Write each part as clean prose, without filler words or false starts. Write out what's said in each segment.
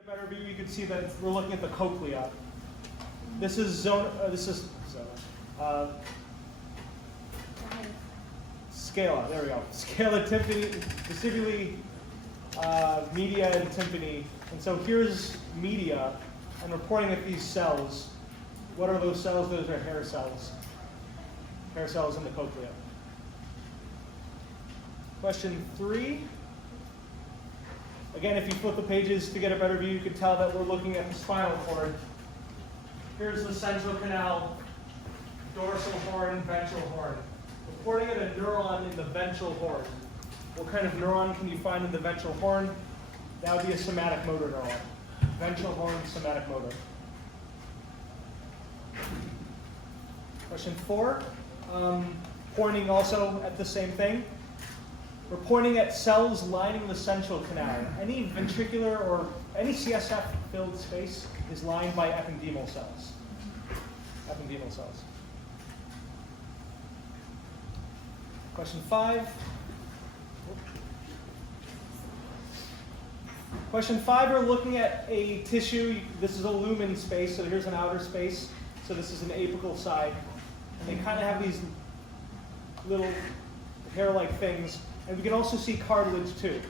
A better view, you can see that we're looking at the cochlea. This is scala. There we go. Scala, tympani, specifically media and tympani. And so here's media, and we're pointing at these cells. What are those cells? Those are hair cells. Hair cells in the cochlea. Question 3. Again, if you flip the pages to get a better view, you can tell that we're looking at the spinal cord. Here's the central canal, dorsal horn, ventral horn. We're pointing at a neuron in the ventral horn. What kind of neuron can you find in the ventral horn? That would be a somatic motor neuron. Ventral horn, somatic motor. Question 4, pointing also at the same thing. We're pointing at cells lining the central canal. Any ventricular or any CSF-filled space is lined by ependymal cells. Ependymal cells. Question 5. Question 5, we're looking at a tissue. This is a lumen space, so here's an outer space. So this is an apical side. And they kind of have these little hair-like things. And we can also see cartilage too.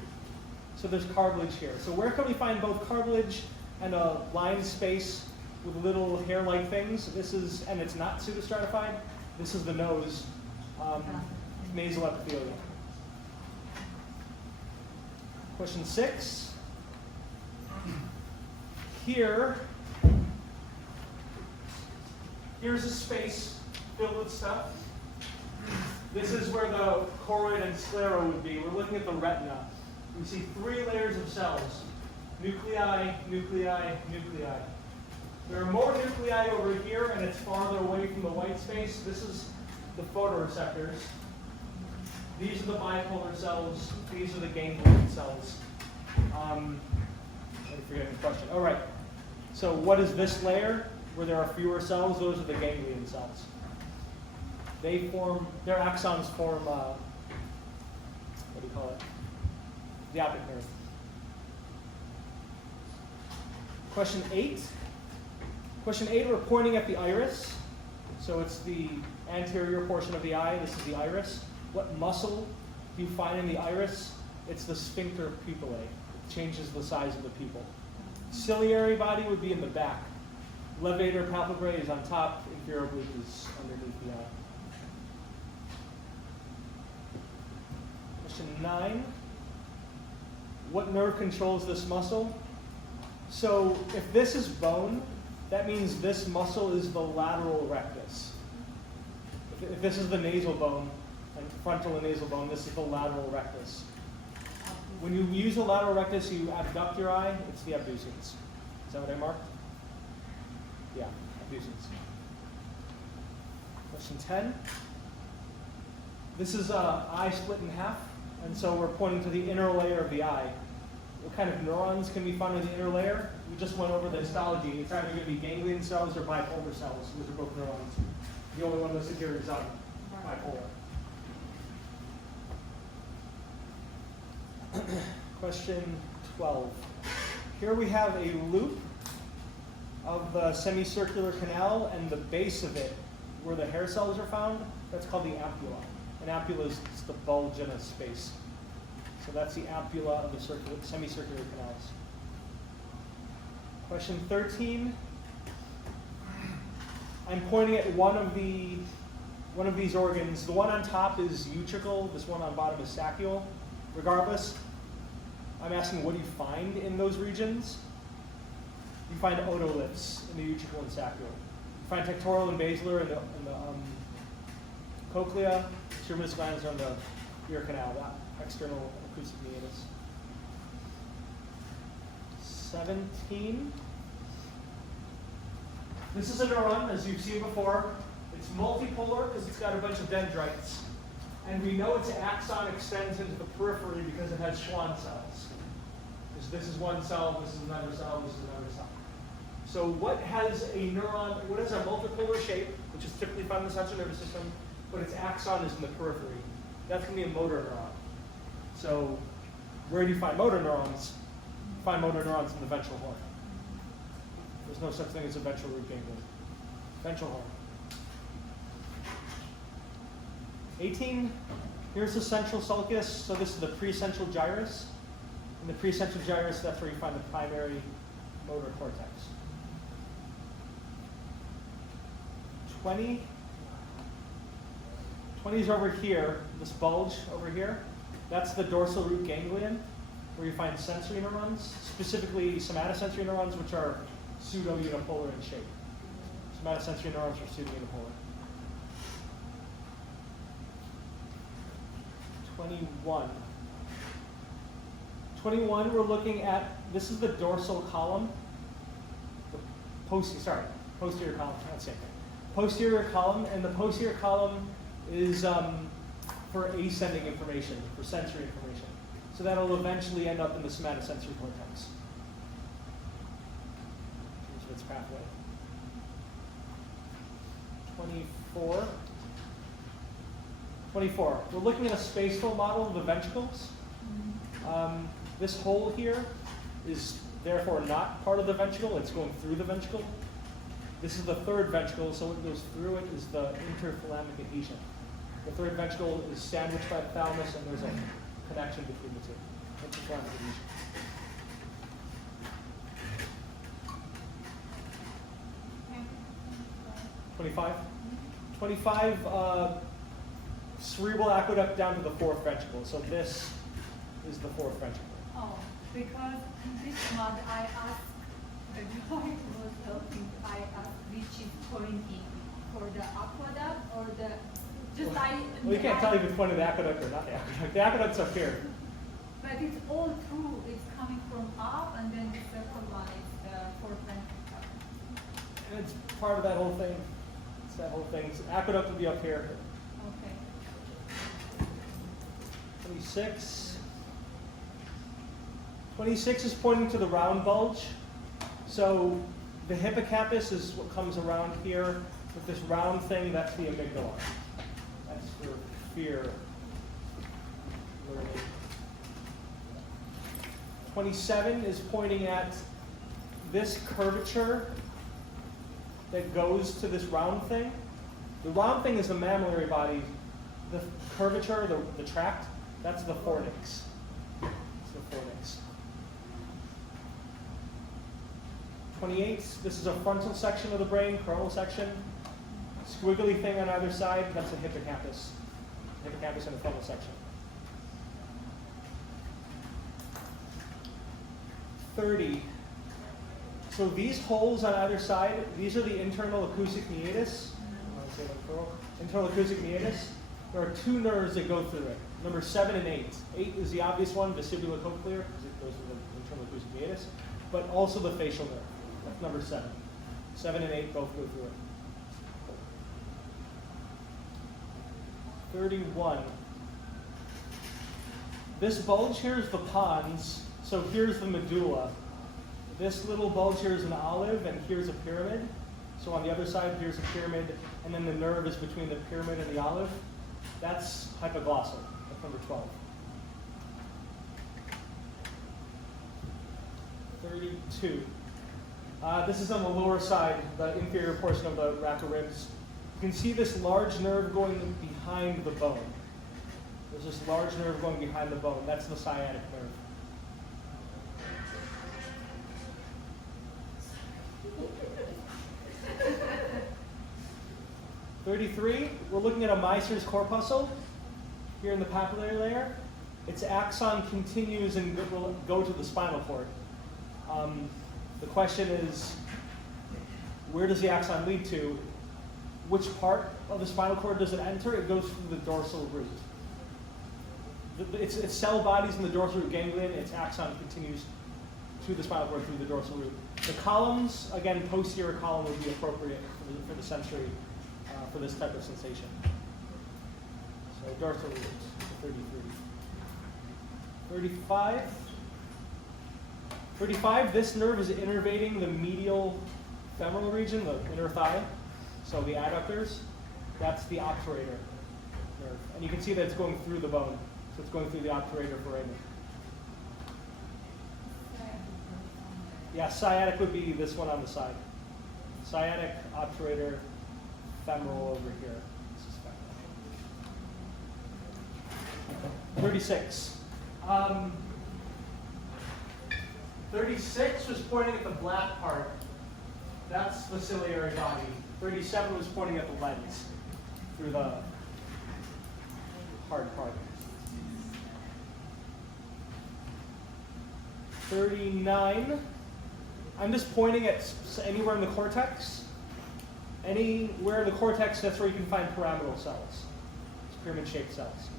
So there's cartilage here. So where can we find both cartilage and a lined space with little hair-like things? This is, and it's not pseudostratified. This is the nose, nasal epithelium. Question 6. Here's a space filled with stuff. This is where the choroid and sclera would be. We're looking at the retina. We see 3 layers of cells. Nuclei, nuclei, nuclei. There are more nuclei over here, and it's farther away from the white space. This is the photoreceptors. These are the bipolar cells. These are the ganglion cells. I'm forgetting the question. All right. So what is this layer where there are fewer cells? Those are the ganglion cells. They form, their axons form, what do you call it? The optic nerve. Question 8. Question 8, we're pointing at the iris. So it's the anterior portion of the eye. This is the iris. What muscle do you find in the iris? It's the sphincter pupillae. It changes the size of the pupil. Ciliary body would be in the back. Levator palpebrae is on top. Inferior oblique is underneath the eye. Question 9. What nerve controls this muscle? So if this is bone, that means this muscle is the lateral rectus. If this is the nasal bone, and frontal and nasal bone, this is the lateral rectus. When you use the lateral rectus, you abduct your eye, it's the abducens. Is that what I marked? Yeah, abducens. Question 10. This is an eye split in half, and so we're pointing to the inner layer of the eye. What kind of neurons can we find in the inner layer? We just went over the histology. It's either going to be ganglion cells or bipolar cells. Those are both neurons. The only one listed here is bipolar. Question 12. Here we have a loop of the semicircular canal, and the base of it, where the hair cells are found, that's called the apula. An apula is the bulge in a space. So that's the apula of the semicircular canals. Question 13. I'm pointing at one of these organs. The one on top is utricle. This one on bottom is saccule. Regardless, I'm asking, what do you find in those regions? You find otoliths in the utricle and saccule. You find pectoral and basilar in the cochlea. Terminus glands are on the ear canal, the external acoustic meatus. 17. This is a neuron, as you've seen before. It's multipolar because it's got a bunch of dendrites. And we know its axon extends into the periphery because it has Schwann cells. This is one cell, this is another cell, this is another cell. So what has a neuron, what has a multipolar shape, which is typically found in the central nervous system, but its axon is in the periphery? That's going to be a motor neuron. So where do you find motor neurons? You find motor neurons in the ventral horn. There's no such thing as a ventral root ganglion. Ventral horn. 18, here's the central sulcus. So this is the precentral gyrus. In the precentral gyrus, that's where you find the primary motor cortex. 20 is over here, this bulge over here. That's the dorsal root ganglion, where you find sensory neurons, specifically somatosensory neurons, which are pseudo-unipolar in shape. Somatosensory neurons are pseudo-unipolar. 21, we're looking at, this is the dorsal column. Posterior column, not same thing. Posterior column, and the posterior column is for ascending information, for sensory information. So that'll eventually end up in the somatosensory cortex. Here's its pathway. 24. We're looking at a spaceful model of the ventricles. This hole here is therefore not part of the ventricle, it's going through the ventricle. This is the third ventricle, so what goes through it is the interthalamic adhesion. The third ventricle is sandwiched by the thalamus, and there's a connection between the two. Interthalamic adhesion. 25, cerebral aqueduct down to the fourth ventricle. So this is the fourth ventricle. Oh, because in this month I asked, the guy was helping, I asked which is pointing for the aqueduct or the, just I... Well, you can't tell if it's pointing the aqueduct or not the aqueduct. The aqueduct's up here. But it's all through, it's coming from up, and then the second one is the fourth ventricle. And it's part of that whole thing. It's that whole thing. So aqueduct would be up here. Okay. 26 is pointing to the round bulge. So the hippocampus is what comes around here with this round thing. That's the amygdala. That's for fear learning. 27 is pointing at this curvature that goes to this round thing. The round thing is the mammillary body. The curvature, the tract, that's the fornix. It's the fornix. 28, this is a frontal section of the brain, coronal section. Squiggly thing on either side, that's the hippocampus. Hippocampus in the frontal section. 30. So these holes on either side, these are the internal acoustic meatus. Internal acoustic meatus. There are two nerves that go through it. Number 7 and 8. 8 is the obvious one, vestibulocochlear, because it goes through the internal acoustic meatus, but also the facial nerve. That's number 7. 7 and 8 both go through it. 31. This bulge here is the pons. So here's the medulla. This little bulge here is an olive, and here's a pyramid. So on the other side, here's a pyramid, and then the nerve is between the pyramid and the olive. That's hypoglossal. That's number 12. 32. This is on the lower side, the inferior portion of the rack of ribs. You can see this large nerve going behind the bone. There's this large nerve going behind the bone. That's the sciatic nerve. 33, we're looking at a Meissner's corpuscle here in the papillary layer. Its axon continues and will go to the spinal cord. The question is, where does the axon lead to? Which part of the spinal cord does it enter? It goes through the dorsal root. Its cell bodies in the dorsal root ganglion. Its axon continues to the spinal cord through the dorsal root. The columns, again, posterior column would be appropriate for the sensory, for this type of sensation. So dorsal root, 33. 35. 35, this nerve is innervating the medial femoral region, the inner thigh. So the adductors, that's the obturator nerve. And you can see that it's going through the bone. So it's going through the obturator foramen. Yeah, sciatic would be this one on the side. Sciatic, obturator, femoral over here. This is femoral. 36. 36 was pointing at the black part. That's the ciliary body. 37 was pointing at the lens through the hard part. 39. I'm just pointing at anywhere in the cortex. Anywhere in the cortex, that's where you can find pyramidal cells. It's pyramid-shaped cells.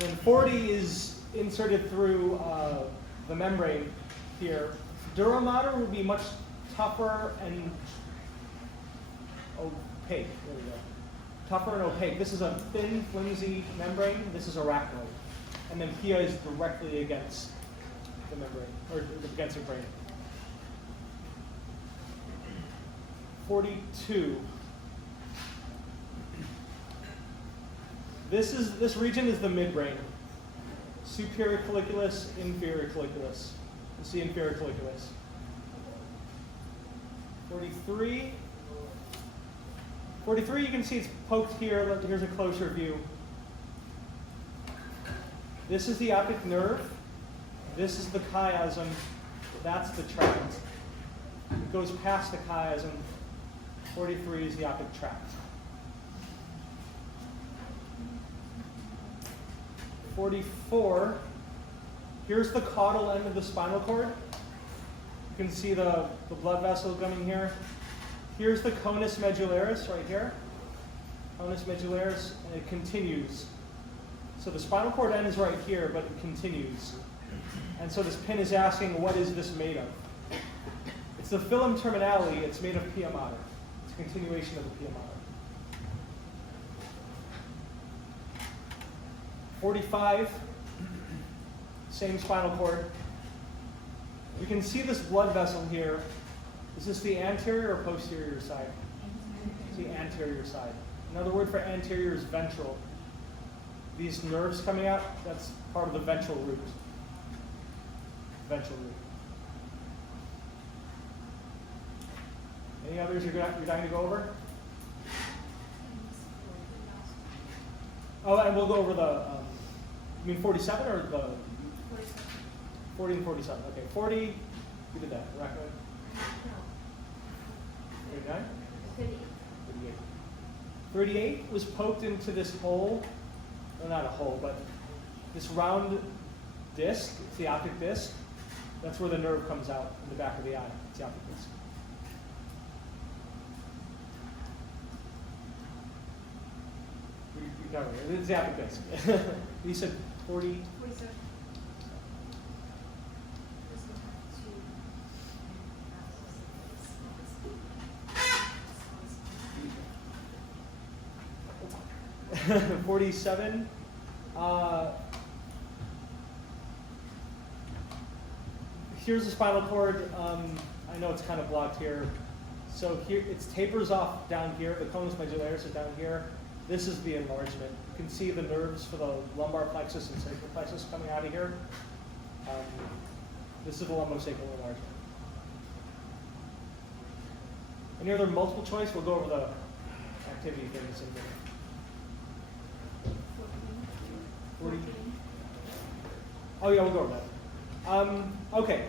And 40 is inserted through the membrane here. Dura mater would be much tougher and opaque. There we go. Tougher and opaque. This is a thin, flimsy membrane. This is arachnoid. And then pia is directly against the membrane, or against the brain. 42. This region is the midbrain. Superior colliculus, inferior colliculus. You see inferior colliculus. 43. 43, you can see it's poked here. Here's a closer view. This is the optic nerve. This is the chiasm. That's the tract. It goes past the chiasm. 43 is the optic tract. 44. Here's the caudal end of the spinal cord. You can see the blood vessel coming here. Here's the conus medullaris right here. Conus medullaris, and it continues. So the spinal cord end is right here, but it continues. And so this pin is asking, what is this made of? It's the filum terminale. It's made of pia mater. It's a continuation of the pia mater. 45, same spinal cord. You can see this blood vessel here. Is this the anterior or posterior side? It's the anterior side. Another word for anterior is ventral. These nerves coming out, that's part of the ventral root. Ventral root. Any others you're dying to go over? Oh, and we'll go over the, you mean 47 or the? 40 and 47. Okay, 40, who did that? Arachnoid? 39? 38. 38 was poked into this hole, well, not a hole, but this round disc. It's the optic disc. That's where the nerve comes out in the back of the eye. It's the optic disc. It's the optic disc. You said 40? 47. 47. Here's the spinal cord. I know it's kind of blocked here. So here, it tapers off down here. The conus medullaris is down here. This is the enlargement. You can see the nerves for the lumbar plexus and sacral plexus coming out of here. This is the lumbosacral enlargement. Any other multiple choice? We'll go over the activity things in a minute. 40. Oh yeah, we'll go over that. Okay.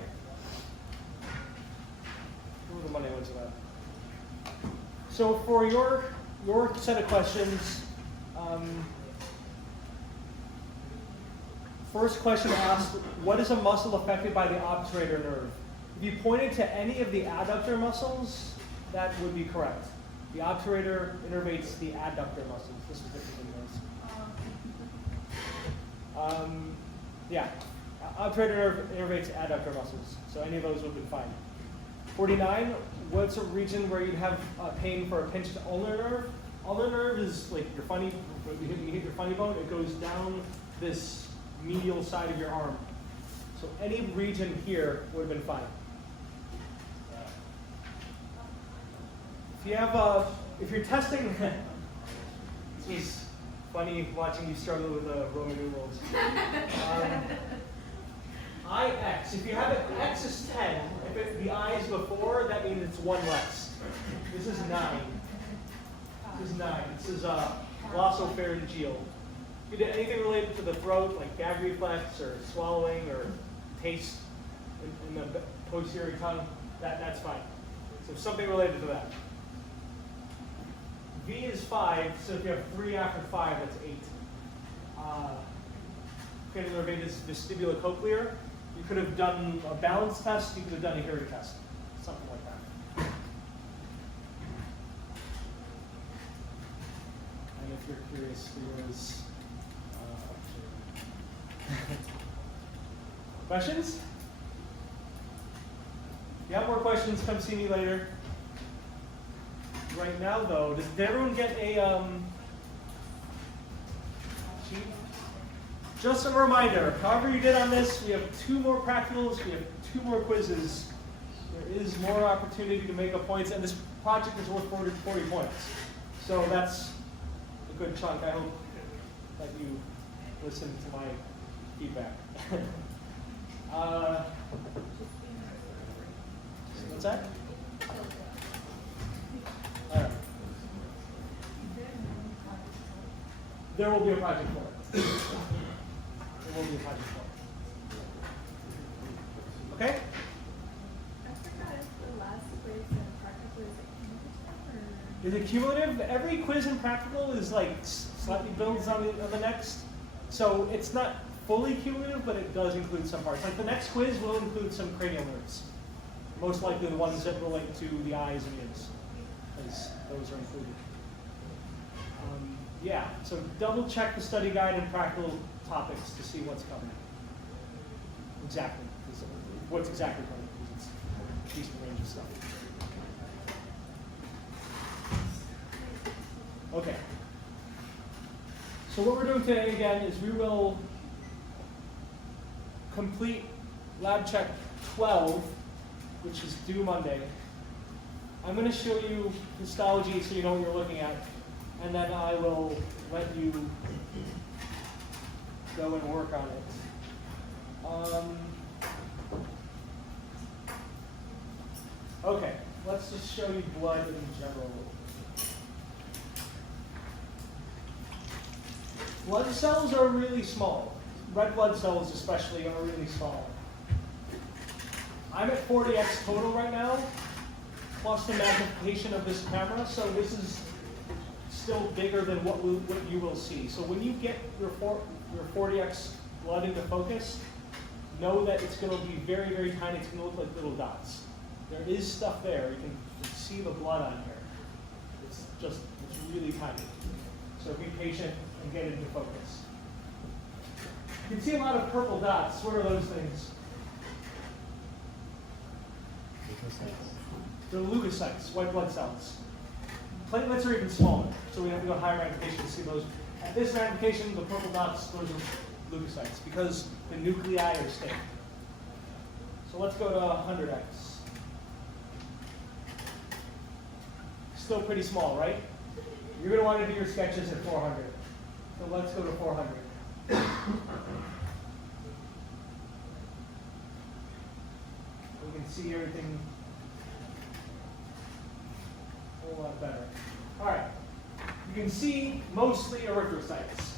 What was the money I went to that? So for your set of questions, first question asks, what is a muscle affected by the obturator nerve? If you pointed to any of the adductor muscles, that would be correct. The obturator innervates the adductor muscles. This is different than those. Yeah, obturator nerve innervates adductor muscles. So any of those would have been fine. 49, what's a region where you'd have pain for a pinched ulnar nerve? Ulnar nerve is like your funny, when you hit your funny bone, it goes down this medial side of your arm. So any region here would have been fine. If you have, if you're testing, this is Funny watching you struggle with Roman numerals. IX, if you have it, X is 10. If the I is before, that means it's one less. This is 9. This is 9. This is glossopharyngeal. If you did anything related to the throat, like gag reflex or swallowing or taste in the posterior tongue, that's fine. So something related to that. V is 5, so if you have 3 after 5, that's 8. Cranial nervatus vestibulocochlear. You could have done a balance test, you could have done a hearing test, something like that. And if you're curious, there is questions? If you have more questions, come see me later. Right now, though, did everyone get a sheet? Just a reminder, however you did on this, we have 2 more practicals, we have 2 more quizzes. There is more opportunity to make up points, and this project is worth 40 points. So that's a good chunk. I hope that you listen to my feedback. What's that? All right. There will be a project for it. There will be a project for it. Okay? I forgot if the last quiz and practical is Is it cumulative? Every quiz and practical is like slightly builds on the next. So it's not fully cumulative, but it does include some parts. Like the next quiz will include some cranial nerves. Most likely the ones that relate to the eyes and ears, as those are included. Yeah, so double check the study guide and practical topics to see what's coming. Exactly. What's exactly coming, because it's a decent range of stuff. Okay. So what we're doing today again is we will complete lab check 12, which is due Monday. I'm going to show you histology so you know what you're looking at, and then I will let you go and work on it. Okay, let's just show you blood in general. Blood cells are really small. Red blood cells especially are really small. I'm at 40x total right now, plus the magnification of this camera, so this is still bigger than what you will see. So when you get your 40x blood into focus, know that it's going to be very, very tiny. It's going to look like little dots. There is stuff there. You can see the blood on here. It's really tiny. So be patient and get it into focus. You can see a lot of purple dots. What are those things? They're leukocytes, white blood cells. Platelets are even smaller, so we have to go higher magnification to see those. At this magnification, the purple dots, those are leukocytes, because the nuclei are stable. So let's go to 100x. Still pretty small, right? You're going to want to do your sketches at 400. So let's go to 400. We can see everything a whole lot better. All right. You can see mostly erythrocytes.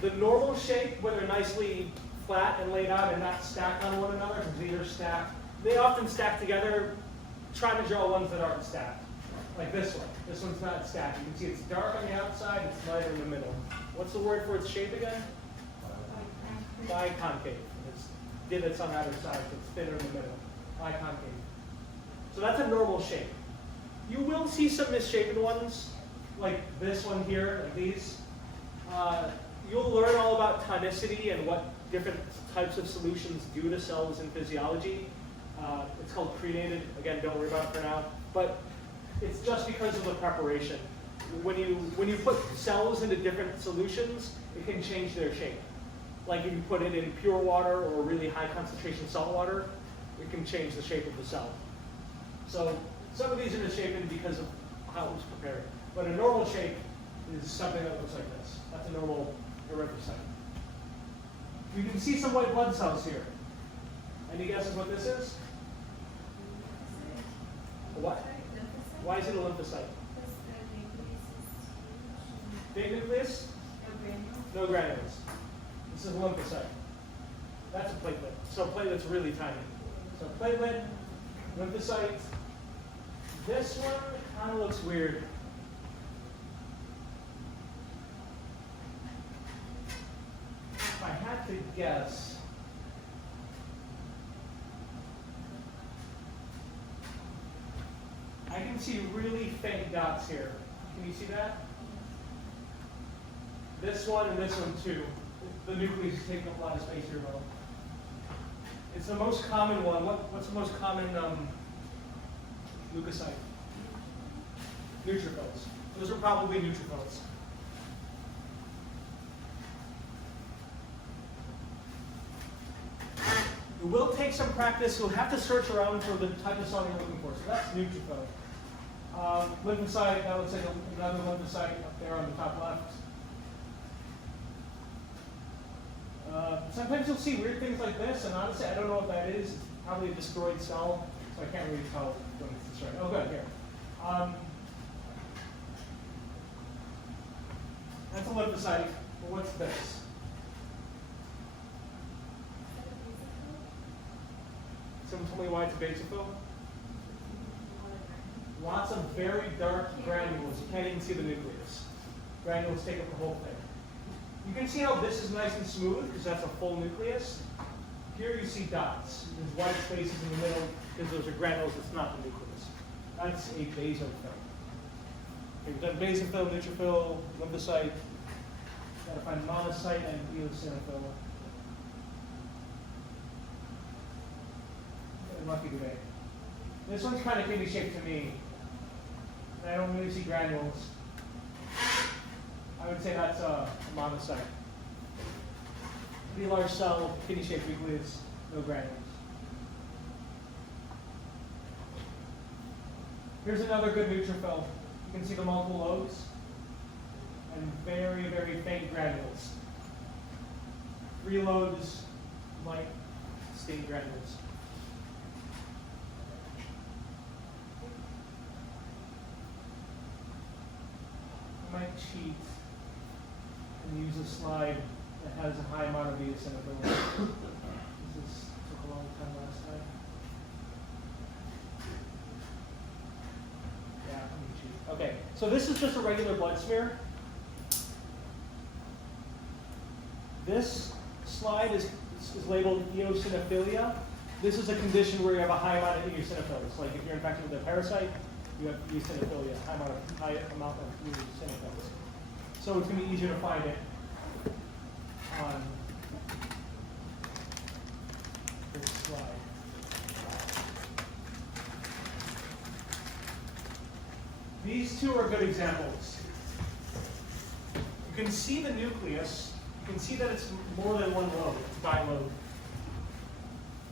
The normal shape, where they're nicely flat and laid out and not stacked on one another, because these are stacked, they often stack together. Try to draw ones that aren't stacked. Like this one. This one's not stacked. You can see it's dark on the outside, it's lighter in the middle. What's the word for its shape again? Biconcave. It's divots on either side, so it's thinner in the middle. Biconcave. So that's a normal shape. You will see some misshapen ones, like this one here, like these. You'll learn all about tonicity and what different types of solutions do to cells in physiology. It's called crenated. Again, don't worry about it for now. But it's just because of the preparation. When you put cells into different solutions, it can change their shape. Like if you put it in pure water or really high concentration salt water, it can change the shape of the cell. So some of these are misshapen because of how it was prepared. But a normal shape is something that looks like this. That's erythrocyte. You can see some white blood cells here. Any guesses what this is? What? Why is it a lymphocyte? Big nucleus? No granules. This is a lymphocyte. That's a platelet. So platelet's really tiny. So platelet, lymphocyte. This one kind of looks weird. If I had to guess, I can see really faint dots here. Can you see that? This one and this one too. The nucleus is taking up a lot of space here, though. It's the most common one. What's the most common leukocyte? Neutrophils. Those are probably neutrophils. It will take some practice. You'll have to search around for the type of cell you're looking for. So that's neutrophil. Lymphocyte, that looks like another lymphocyte up there on the top left. Sometimes you'll see weird things like this, and honestly, I don't know what that is. It's probably a destroyed cell, so I can't really tell when it's destroyed. Oh, good, here. That's a lymphocyte. But what's this? Someone tell me why it's a basophil? Lots of very dark granules. You can't even see the nucleus. Granules take up the whole thing. You can see how this is nice and smooth because that's a full nucleus. Here you see dots. There's white spaces in the middle because those are granules. It's not the nucleus. That's a basophil. We've done basophil, neutrophil, lymphocyte. Got to find monocyte and eosinophil. Getting lucky today. This one's kind of kidney shaped to me. I don't really see granules. I would say that's a monocyte. Pretty large cell, kidney-shaped nucleus, no granules. Here's another good neutrophil. You can see the multiple lobes and very, very faint granules. 3 lobes, light stained granules. I might cheat and use a slide that has a high amount of eosinophils. This took a long time last time. Yeah, let me cheat. Okay, so this is just a regular blood smear. This slide is labeled eosinophilia. This is a condition where you have a high amount of eosinophils. Like if you're infected with a parasite, you have eosinophilia, high amount of eosinophils. So it's going to be easier to find it on this slide. These two are good examples. You can see the nucleus. You can see that it's more than one lobe, it's bilobe.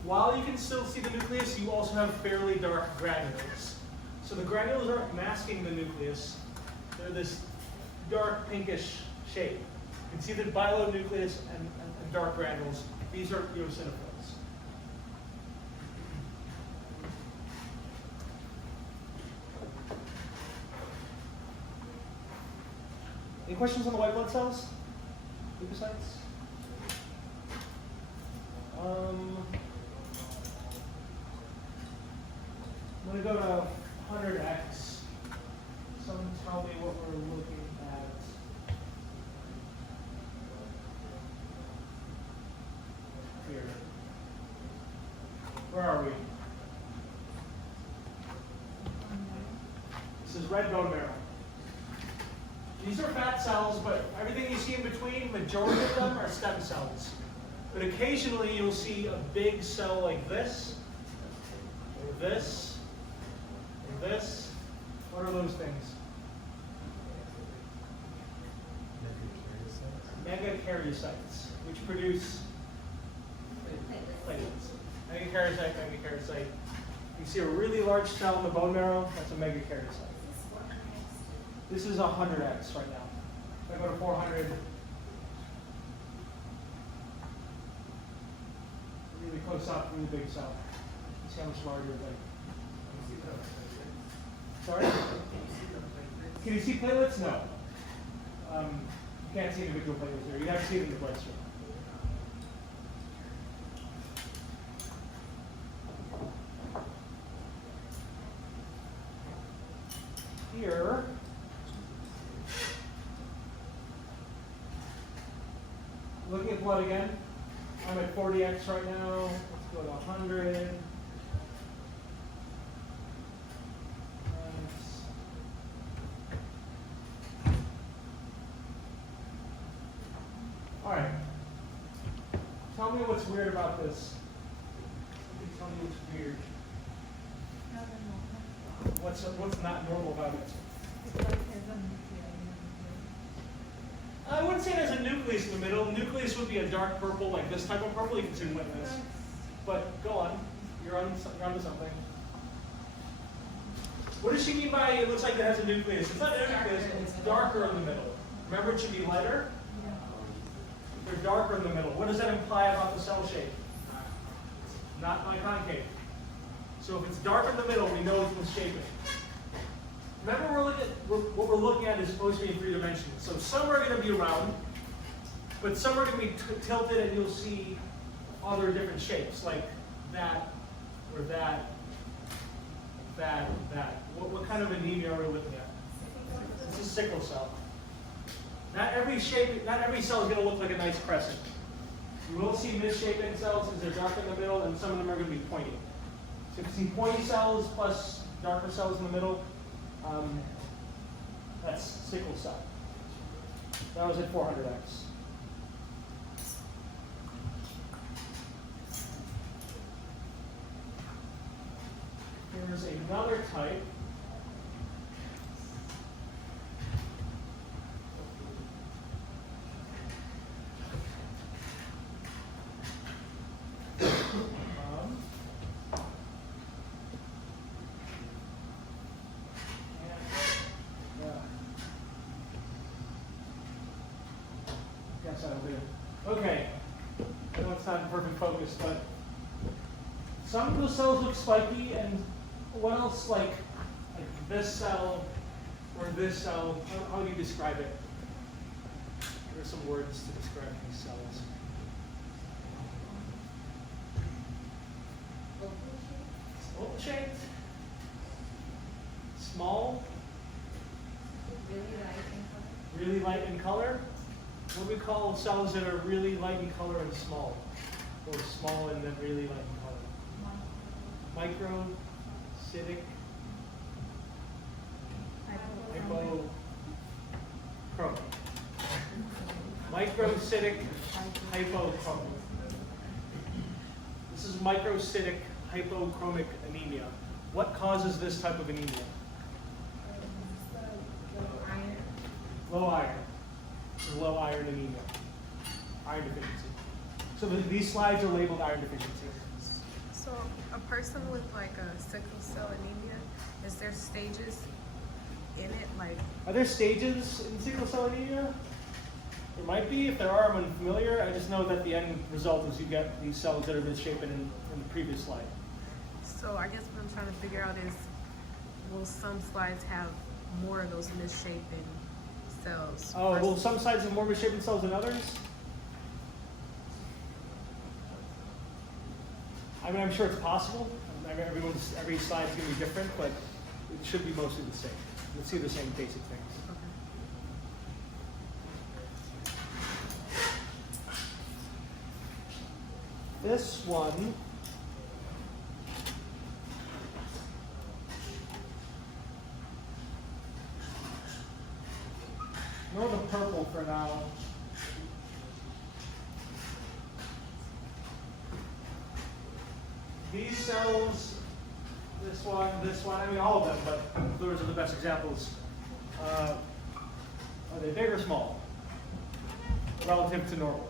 While you can still see the nucleus, you also have fairly dark granules. So the granules aren't masking the nucleus. They're this dark pinkish shape. You can see the bilobe nucleus and dark granules. These are eosinophils. Any questions on the white blood cells? Leukocytes? I'm going to go to 100x. Someone tell me what we're looking at. Here. Where are we? This is red bone marrow. These are fat cells, but everything you see in between, majority of them are stem cells. But occasionally you'll see a big cell like this, or this, or this. What are those things? Megakaryocytes, which produce platelets. Megakaryocyte. You see a really large cell in the bone marrow, that's a megakaryocyte. This is 100x right now. If I go to 400, close up, really big cell. See how much larger it's like. Sorry? Can you see platelets? No. You can't see individual platelets here. You have to see it in the bloodstream. Here, looking at blood again. I'm at 40x right now. Let's go to 100. Nice. All right. Tell me what's weird about this. Tell me what's weird. What's not normal about it? It's like has a nuclear in the I wouldn't say there's a nucleus in the middle. Nucleus would be a dark purple, like this type of purple. You can see witness. But go on. You're onto something. What does she mean by it looks like it has a nucleus? It's not a nucleus, it's darker in the middle. Remember, it should be lighter? They're darker in the middle. What does that imply about the cell shape? Not concave. So if it's dark in the middle, we know it's misshapen. Remember, what we're looking at is supposed to be in 3 dimensions. So some are going to be round, but some are going to be tilted, and you'll see other different shapes, like that, or that, that, that. What kind of anemia are we looking at? It's a sickle cell. Not every cell is going to look like a nice crescent. You will see misshapen cells because they're dark in the middle, and some of them are going to be pointy. So if you see pointy cells plus darker cells in the middle, that's sickle cell. That was at 400x. Here's another type. Yes, I will do. Okay. I know it's not in perfect focus, but some of those cells look spiky, and what else, like this cell or this cell? How do you describe it? There are some words to describe these cells. Oval-shaped, small, really light in color. What do we call cells that are really light in color and small? Or small and then really light in color? Microcytic. Hypochromic. Microcytic hypochromic. This is microcytic hypochromic anemia. What causes this type of anemia? Low iron. This is low iron anemia. Iron deficiency. So these slides are labeled iron deficiency. So a person with like a sickle cell anemia, is there stages in it? Like, are there stages in sickle cell anemia? There might be. If there are, I'm unfamiliar. I just know that the end result is you get these cells that are misshapen in the previous slide. so I guess what I'm trying to figure out is, will some slides have more of those misshapen cells? Oh, well, some slides have more misshapen cells than others? I mean, I'm sure it's possible. Every slide is going to be different, but it should be mostly the same. You'll see the same basic things. This one ignore the purple for now. These cells, this one, I mean all of them, but those are the best examples. Are they big or small relative to normal?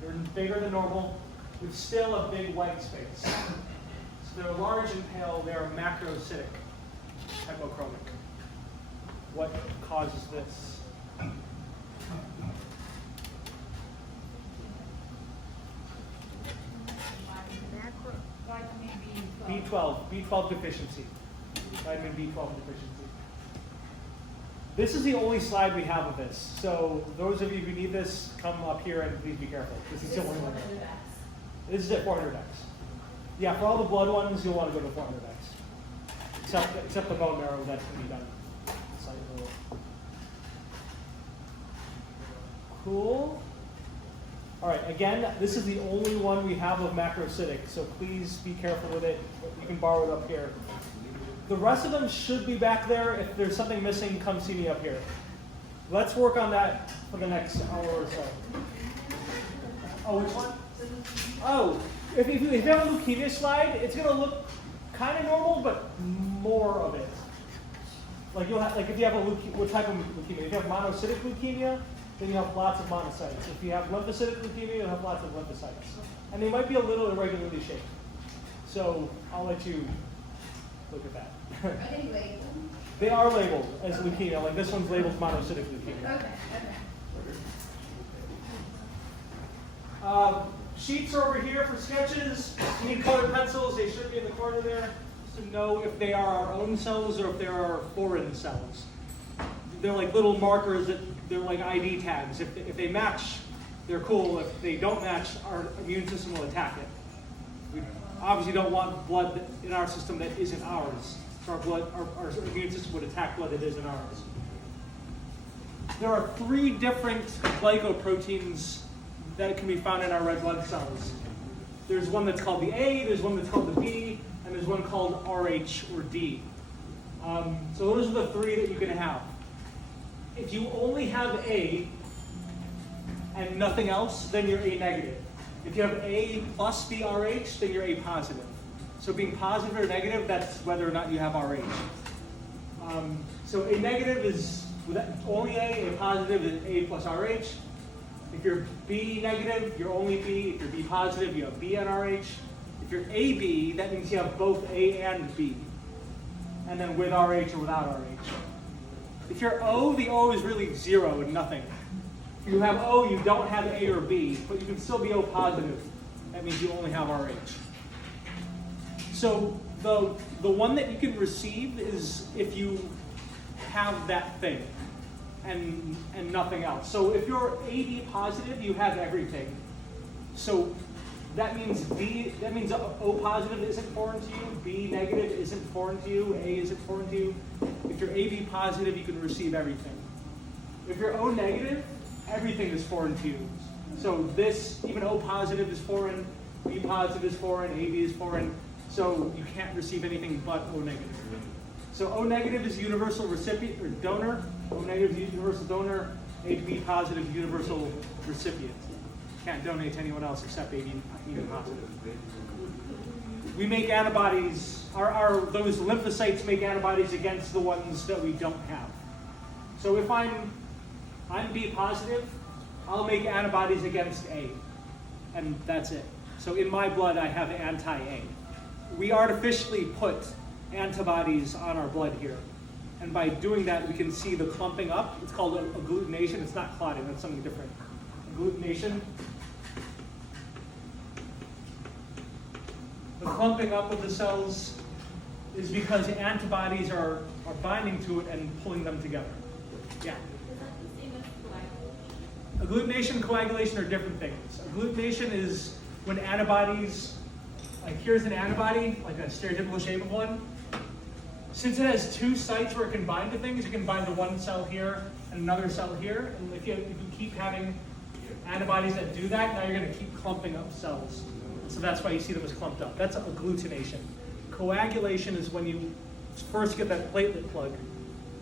They're bigger than normal, with still a big white space. So they're large and pale, they're macrocytic hypochromic. What causes this? B12, B12 deficiency. Vitamin B12 deficiency. This is the only slide we have of this. So those of you who need this, come up here and please be careful. This is the only one. This is at 400x. Yeah, for all the blood ones, you'll want to go to 400x. Except the bone marrow, that's going to be done. Slightly lower. Cool. All right, again, this is the only one we have of macrocytic, so please be careful with it. You can borrow it up here. The rest of them should be back there. If there's something missing, come see me up here. Let's work on that for the next hour or so. Oh, which one? Oh, if you have a leukemia slide, it's going to look kind of normal, but more of it. Like you'll have, like if you have what type of leukemia? If you have monocytic leukemia, then you have lots of monocytes. If you have lymphocytic leukemia, you'll have lots of lymphocytes. And they might be a little irregularly shaped. So I'll let you look at that. Are they labeled? They are labeled as leukemia. Like this one's labeled monocytic leukemia. Okay. Sheets are over here for sketches. You need colored pencils. They should be in the corner there to know if they are our own cells or if they are foreign cells. They're like little markers that they're like ID tags. If they match, they're cool. If they don't match, our immune system will attack it. We obviously don't want blood in our system that isn't ours. So our immune system would attack blood that isn't ours. There are 3 different glycoproteins that can be found in our red blood cells. There's one that's called the A, there's one that's called the B, and there's one called RH or D. So those are the 3 that you can have. If you only have A and nothing else, then you're A negative. If you have A plus the RH, then you're A positive. So being positive or negative, that's whether or not you have RH. So A negative is only A positive is A plus RH. If you're B negative, you're only B. If you're B positive, you have B and RH. If you're AB, that means you have both A and B. And then with RH or without RH. If you're O, the O is really 0 and nothing. If you have O, you don't have A or B, but you can still be O positive. That means you only have RH. So the one that you can receive is if you have that thing and nothing else. So if you're AB positive, you have everything. So that means O positive isn't foreign to you, B negative isn't foreign to you, A isn't foreign to you. If you're AB positive, you can receive everything. If you're O negative, everything is foreign to you. So this, even O positive is foreign, B positive is foreign, AB is foreign. So you can't receive anything but O negative. So O negative is universal recipient or donor. O negative is universal donor. AB positive is universal recipient. Can't donate to anyone else except AB positive. We make antibodies. Those lymphocytes make antibodies against the ones that we don't have. So if I'm B positive, I'll make antibodies against A, and that's it. So in my blood, I have anti-A. We artificially put antibodies on our blood here. And by doing that, we can see the clumping up. It's called agglutination. It's not clotting, that's something different. Agglutination. The clumping up of the cells is because antibodies are binding to it and pulling them together. Yeah. Is that the same as coagulation? Agglutination and coagulation are different things. Agglutination is when antibodies, like here's an antibody, like a stereotypical shape of one. Since it has 2 sites where it can bind to things, it can bind to one cell here and another cell here. And if you keep having antibodies that do that, now you're going to keep clumping up cells. So that's why you see them as clumped up. That's agglutination. Coagulation is when you first get that platelet plug,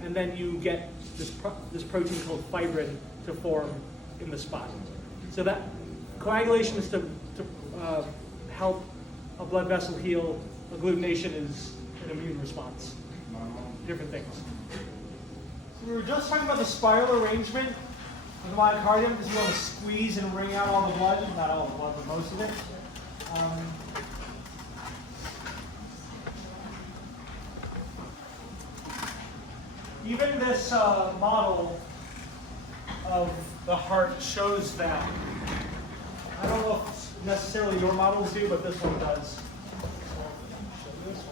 and then you get this protein called fibrin to form in the spot. So that coagulation is to help a blood vessel heal. Agglutination is an immune response. Different things. So we were just talking about the spiral arrangement of the myocardium because you want to squeeze and wring out all the blood. Not all the blood, but most of it. Even this model of the heart shows that. I don't know if necessarily your models do, but this one does. So, show this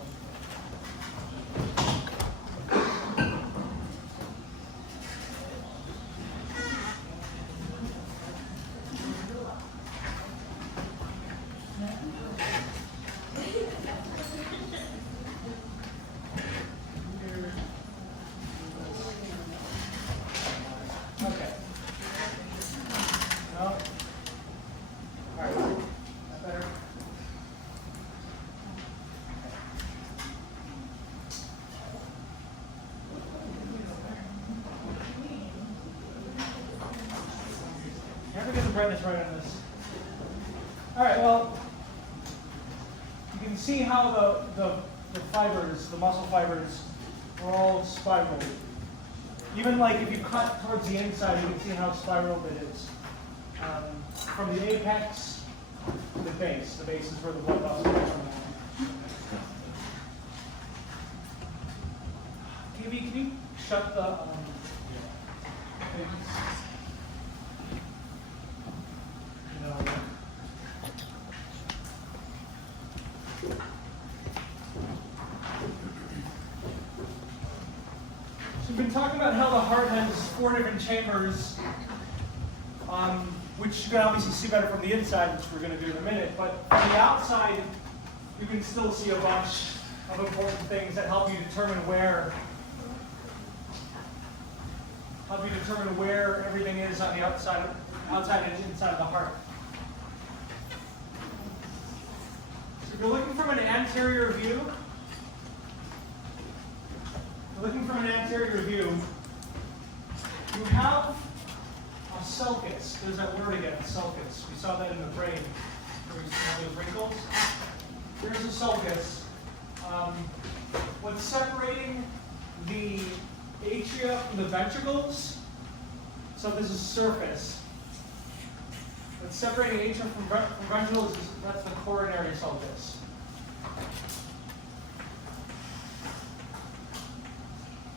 Never get the brightness right on this. All right, well, you can see how the fibers, the muscle fibers, are all spiraled. Even like if you cut towards the inside, you can see how spiraled it is. From the apex to the base. The base is where the blood vessels are from. Can you shut the things? No. So we've been talking about how the heart has 4 different chambers, which you can obviously see better from the inside, which we're going to do in a minute. But from the outside, you can still see a bunch of important things that help you determine where everything is on the outside and inside of the heart. So if you're looking from an anterior view, you have a sulcus. There's that word again, sulcus. We saw that in the brain, where you see all those wrinkles. There's a sulcus. What's separating the atria from the ventricles? So this is surface. What's separating atria from ventricles is that's the coronary sulcus.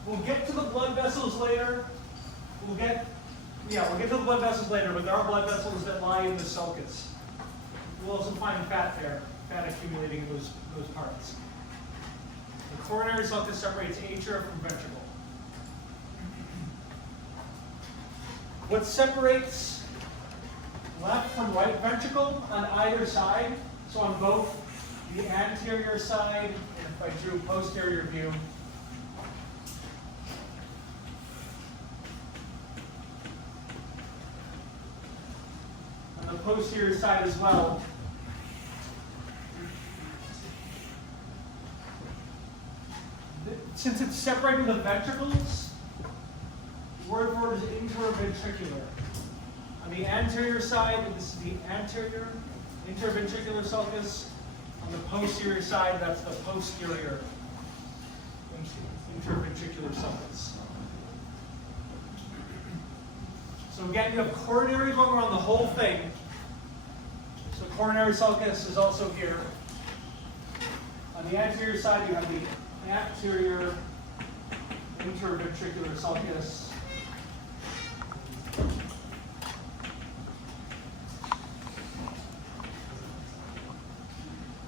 We'll get to the blood vessels later. We'll get to the blood vessels later, but there are blood vessels that lie in the sulcus. We'll also find fat there, fat accumulating in those parts. The coronary sulcus separates atria from ventricle. What separates left from right ventricle on either side, so on both the anterior side, and if I drew posterior view, on the posterior side as well, since it's separating the ventricles, the word for it is interventricular. On the anterior side, this is the anterior interventricular sulcus. On the posterior side, that's the posterior interventricular sulcus. So again, you have coronary going around the whole thing. So coronary sulcus is also here. On the anterior side, you have the anterior interventricular sulcus.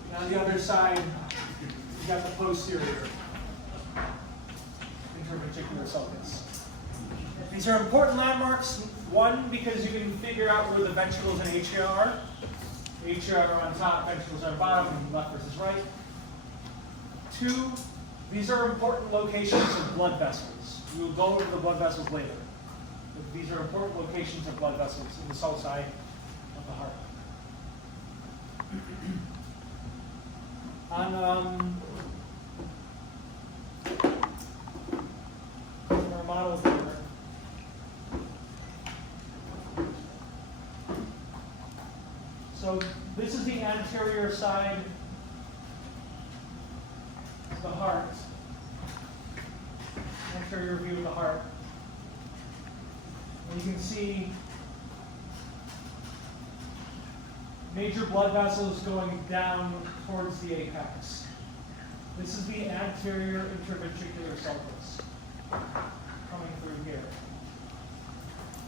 And on the other side, you got the posterior interventricular sulcus. These are important landmarks. One, because you can figure out where the ventricles and atria are. Atria are on top, ventricles are on bottom, left versus right. 2, these are important locations of blood vessels. We will go over the blood vessels later. But these are important locations of blood vessels in the south side of the heart. Our models there. So this is the anterior side of the heart. Anterior view of the heart. And you can see major blood vessels going down towards the apex. This is the anterior interventricular sulcus coming through here.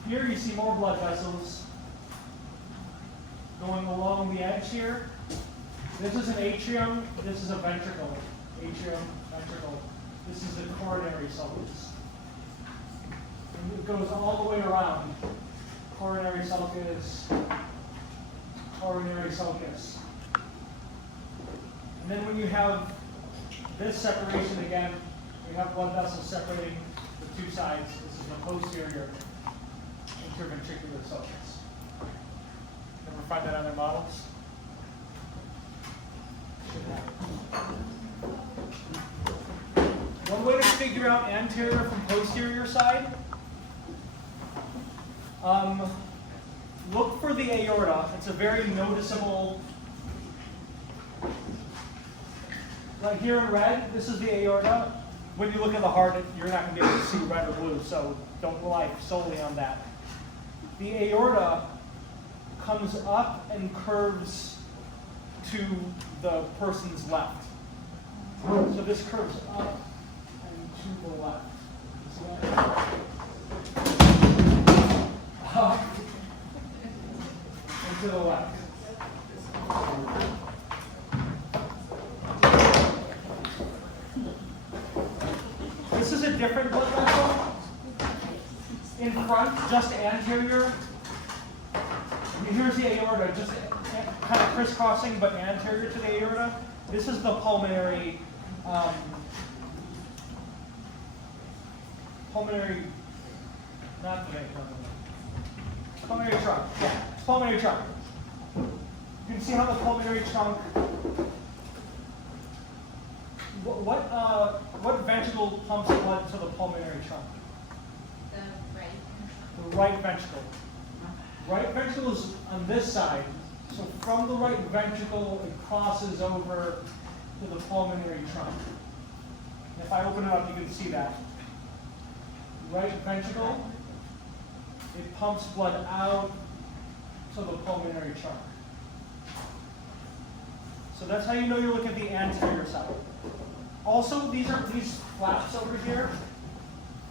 Here you see more blood vessels going along the edge here. This is an atrium, this is a ventricle. Atrium, ventricle. This is the coronary sulcus. And it goes all the way around. Coronary sulcus, coronary sulcus. And then when you have this separation again, we have blood vessels separating the 2 sides. This is the posterior interventricular sulcus. Ever find that on their models? Should have. One way to figure out anterior from posterior side, look for the aorta. It's a very noticeable, right here in red, this is the aorta. When you look at the heart, you're not going to be able to see red or blue, so don't rely solely on that. The aorta comes up and curves to the person's left. So this curves up and to the left. See that? Up and to the left. This is a different blood vessel. In front, just anterior. Here's the aorta, just kind of crisscrossing but anterior to the aorta. This is the pulmonary, not the vein, pulmonary trunk. Yeah, it's pulmonary trunk. You can see how the pulmonary trunk. What ventricle pumps blood to the pulmonary trunk? The right ventricle. Right ventricle is on this side. So from the right ventricle, it crosses over to the pulmonary trunk. And if I open it up, you can see that. Right ventricle, it pumps blood out to the pulmonary trunk. So that's how you know you're looking at the anterior side. Also, these flaps over here,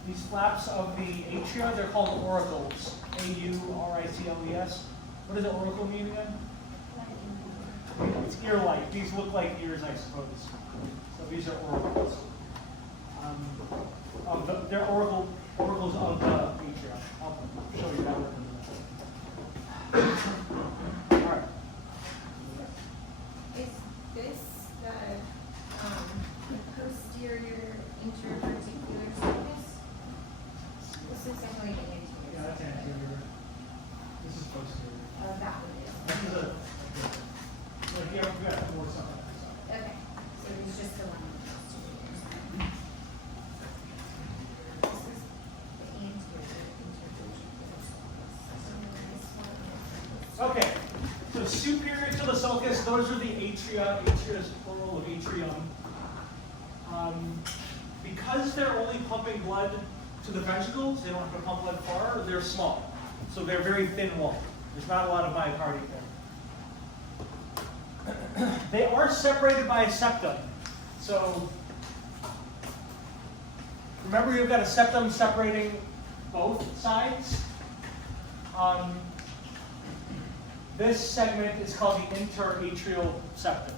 these flaps of the atria, they're called auricles. A-U-R-I-C-L-E-S. What does the auricle mean again? It's ear-like. These look like ears, I suppose. So these are auricles. They're auricles of the atria. I'll show you that one in a minute. All right. Is this the posterior interverticular sulcus? This is definitely the anterior. Yeah, that's anterior. This is posterior. That one is. This is like here, we got more stuff on that side. Okay, so it's just the one with the posterior side. This is the anterior interverticular sulcus. Okay, so superior to the sulcus, those are the atria. Atria is plural of atrium. Because they're only pumping blood to the ventricles, they don't have to pump blood far, they're small. So they're very thin walled. There's not a lot of myocardium there. They are separated by a septum. So remember, you've got a septum separating both sides. This segment is called the interatrial septum.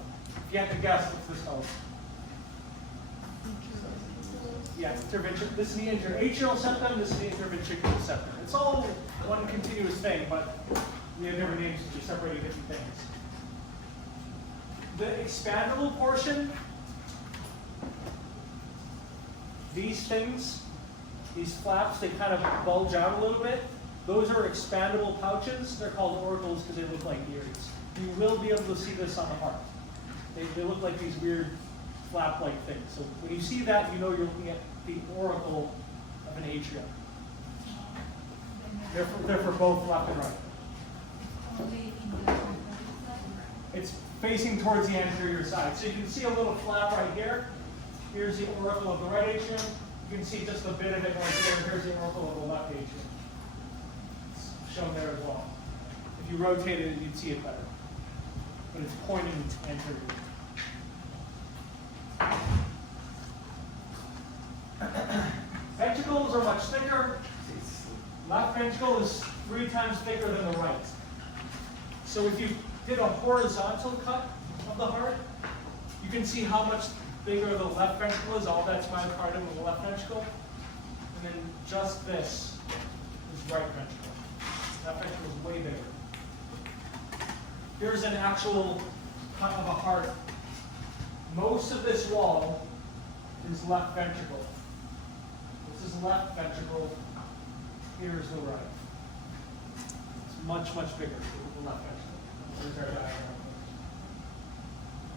If you have to guess, what's this called? Yeah, this is the interatrial septum, this is the interventricular septum. It's all one continuous thing, but we have different names because you're separating different things. The expandable portion, these things, these flaps, they kind of bulge out a little bit. Those are expandable pouches. They're called auricles because they look like ears. You will be able to see this on the heart. They look like these weird flap-like things. So when you see that, you know you're looking at the auricle of an atria. They're for both left and right. Only in the side. It's facing towards the anterior side. So you can see a little flap right here. Here's the auricle of the right atrium. You can see just a bit of it right there. Here's the auricle of the left atrium. It's shown there as well. If you rotate it, you'd see it better. But it's pointing anterior. Ventricles are much thicker. Left ventricle is 3 times thicker than the right. So if you did a horizontal cut of the heart, you can see how much bigger the left ventricle is. All that's myocardium in the left ventricle. And then just this is right ventricle. Left ventricle is way bigger. Here's an actual cut of a heart. Most of this wall is left ventricle. This is left ventricle. Here's the right. It's much, much bigger than the left ventricle. There's our diagram.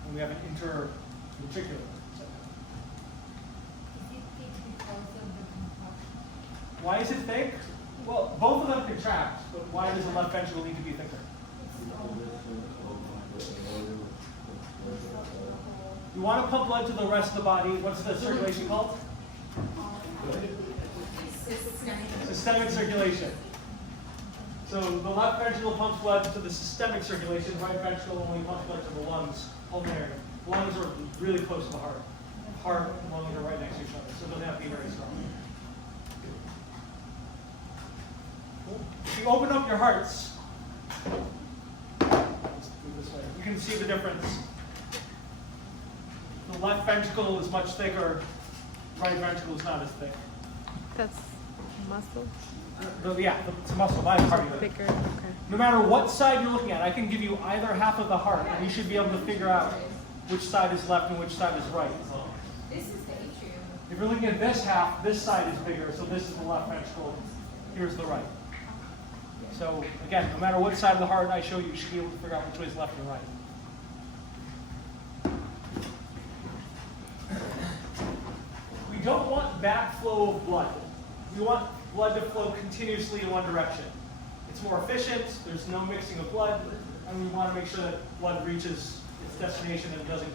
And we have an interventricular segment. Is it thick because of the contraction? Why is it thick? Well, both of them contract, but why does the left ventricle need to be thicker? You want to pump blood to the rest of the body. What's the circulation called? Systemic circulation. So the left ventricle pumps blood to the systemic circulation. The right ventricle only pumps blood to the lungs, pulmonary. Lungs are really close to the heart. Heart and lungs are right next to each other, so it doesn't have to be very strong. If you open up your hearts, let's move this way. You can see the difference. The left ventricle is much thicker. Right ventricle is not as thick. That's muscle? It's a muscle, myocardial. Thicker, okay. No matter what side you're looking at, I can give you either half of the heart, and you should be able to figure out which side is left and which side is right. This is the atrium. If you're looking at this half, this side is bigger, so this is the left ventricle. Here's the right. So again, no matter what side of the heart I show you, you should be able to figure out which way is left and right. We don't want backflow of blood. We want blood to flow continuously in one direction. It's more efficient, there's no mixing of blood, and we want to make sure that blood reaches its destination and doesn't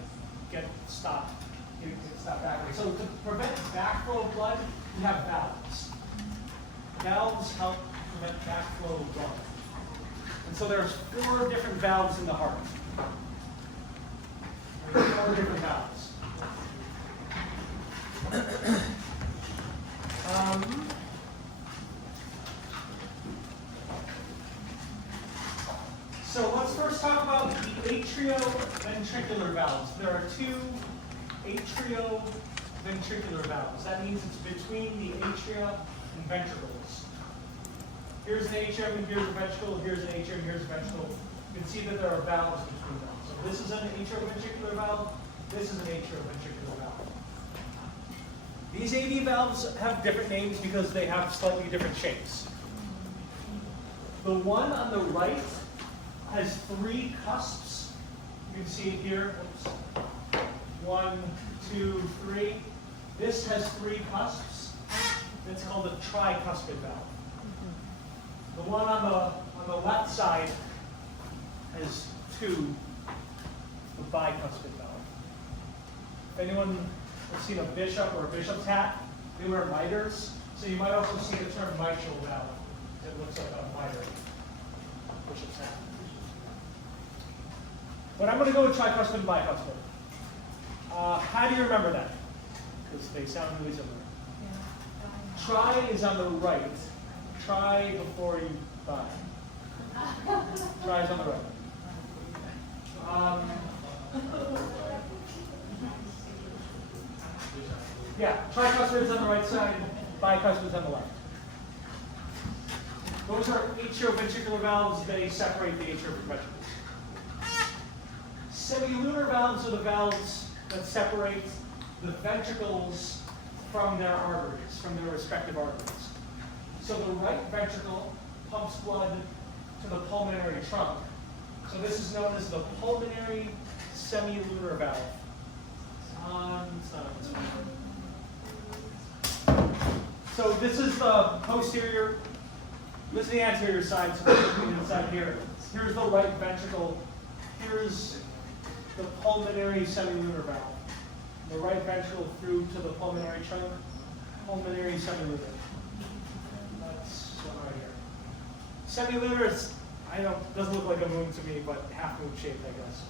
get stopped. Backwards. So to prevent backflow of blood, we have valves. Valves help prevent backflow of blood. And so there's 4 different valves in the heart. There's 4 different valves. So let's first talk about the atrioventricular valves. There are 2 atrioventricular valves. That means it's between the atria and ventricles. Here's an atrium, and here's a ventricle, here's an atrium, here's a ventricle. You can see that there are valves between them. So this is an atrioventricular valve, this is an atrioventricular valve. These AV valves have different names because they have slightly different shapes. The one on the right has 3 cusps. You can see it here. Oops. 1, 2, 3. This has 3 cusps. It's called a tricuspid valve. The one on the left side has 2, the bicuspid valve. If anyone has seen a bishop or a bishop's hat, they wear miters. So you might also see the term mitral valve. It looks like a miter, bishop's hat. But I'm going to go with tricuspid and bicuspid. How do you remember that? Because they sound really similar. Tri is on the right. Try before you buy. Try is on the right. Tricuspid is on the right side, bicuspid is on the left. Those are atrioventricular valves. They separate the atrioventricles. Semilunar valves are the valves that separate the ventricles from their arteries, from their respective arteries. So the right ventricle pumps blood to the pulmonary trunk. So this is known as the pulmonary semilunar valve. It's not on this one. So this is the posterior, this is the anterior side, so we're looking inside here. Here's the right ventricle. Here's the pulmonary semilunar valve. The right ventricle through to the pulmonary trunk, pulmonary semilunar. That's one right here. Semilunar is, doesn't look like a moon to me, but half moon shaped, I guess.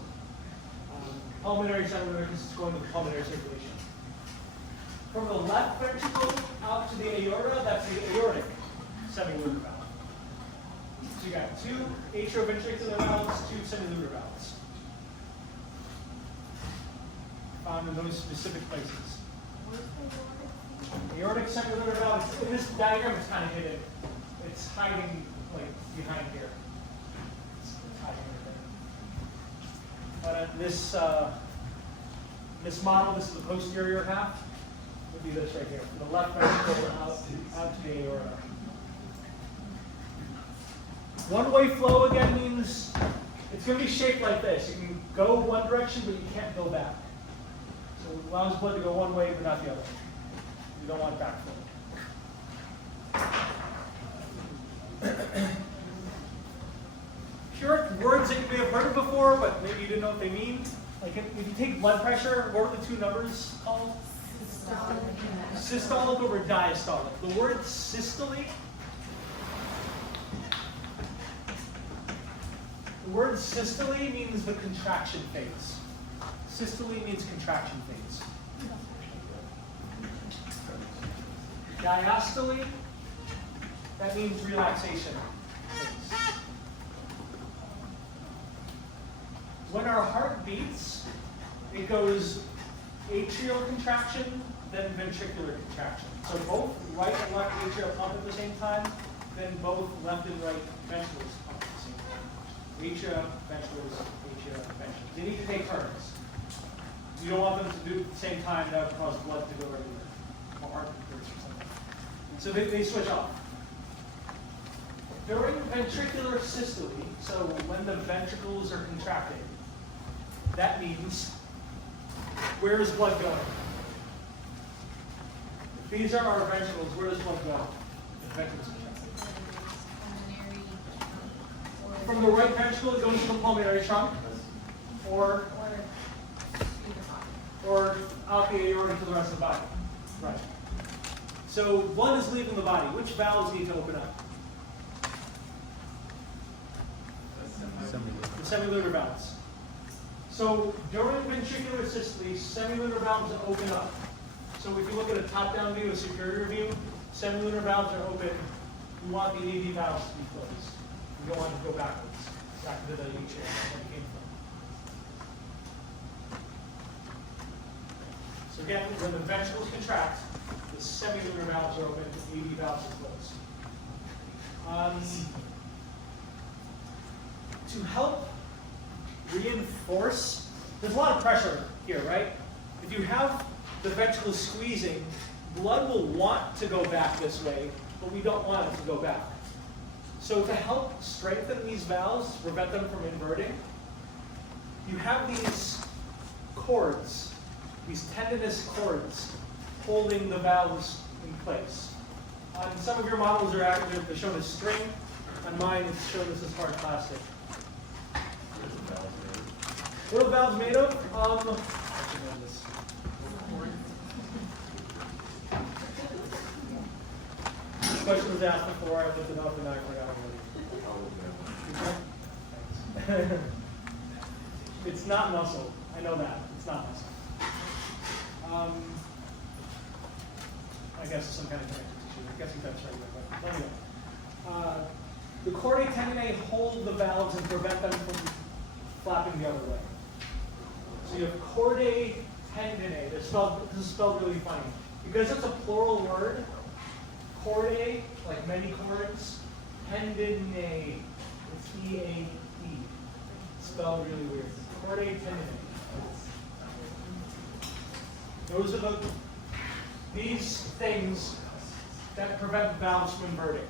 Pulmonary semilunar because it's going to the pulmonary circulation. From the left ventricle out to the aorta, that's the aortic semilunar valve. So you got 2 atrioventricular valves, 2 semilunar valves. Found in those specific places. The aortic semilunar valve, in this diagram, it's kind of hidden. It's hiding like behind here. It's hiding right there. But this model, this is the posterior half, would be this right here. From the left ventricle out to the aorta. One-way flow again means it's going to be shaped like this. You can go one direction, but you can't go back. So it allows blood to go one way, but not the other. You don't want backflow. Here are words that you may have heard of before, but maybe you didn't know what they mean. Like if you take blood pressure, what are the two numbers called? Systolic over diastolic. The word systole. The word systole means the contraction phase. Systole means contraction phase. Diastole, that means relaxation phase. When our heart beats, it goes atrial contraction, then ventricular contraction. So both right and left atria pump at the same time, then both left and right ventricles pump at the same time. Atria, ventricles, atria, ventricles. They need to take turns. You don't want them to do it at the same time, that would cause blood to go everywhere, or heart to burst or something. So they switch off. During ventricular systole, so when the ventricles are contracting, that means, where is blood going? If these are our ventricles, where does blood go? The ventricles contract. From the right ventricle, it goes to the pulmonary trunk, or out the aorta to the rest of the body. Right. So blood is leaving the body. Which valves need to open up? The semilunar valves. So during ventricular systole, semilunar valves are open up. So if you look at a top-down view, a superior view, semilunar valves are open. You want the AV valves to be closed. You don't want it to go backwards, back to the atria that it came from. So again, when the ventricles contract, the semilunar valves are open, the AV valves are closed. To help reinforce, there's a lot of pressure here, right? If you have the ventricles squeezing, blood will want to go back this way, but we don't want it to go back. So to help strengthen these valves, prevent them from inverting, you have these cords, these tendinous cords, holding the valves in place. On some of your models are actually they're shown as string. On mine, it's shown as hard plastic. What are the valves made of? I should know this. This question was asked before, I looked it up and I forgot already. It's not muscle. I know that. It's not muscle. I guess it's some kind of connective tissue. I guess that's right. But anyway. The chordae tendineae hold the valves and prevent them from flapping the other way. So you have chordae tendineae. This is spelled really funny. Because it's a plural word, chordae, like many chords, tendineae, it's E-A-E. Spelled really weird. Chordae tendineae. Those are these things that prevent the valves from inverting.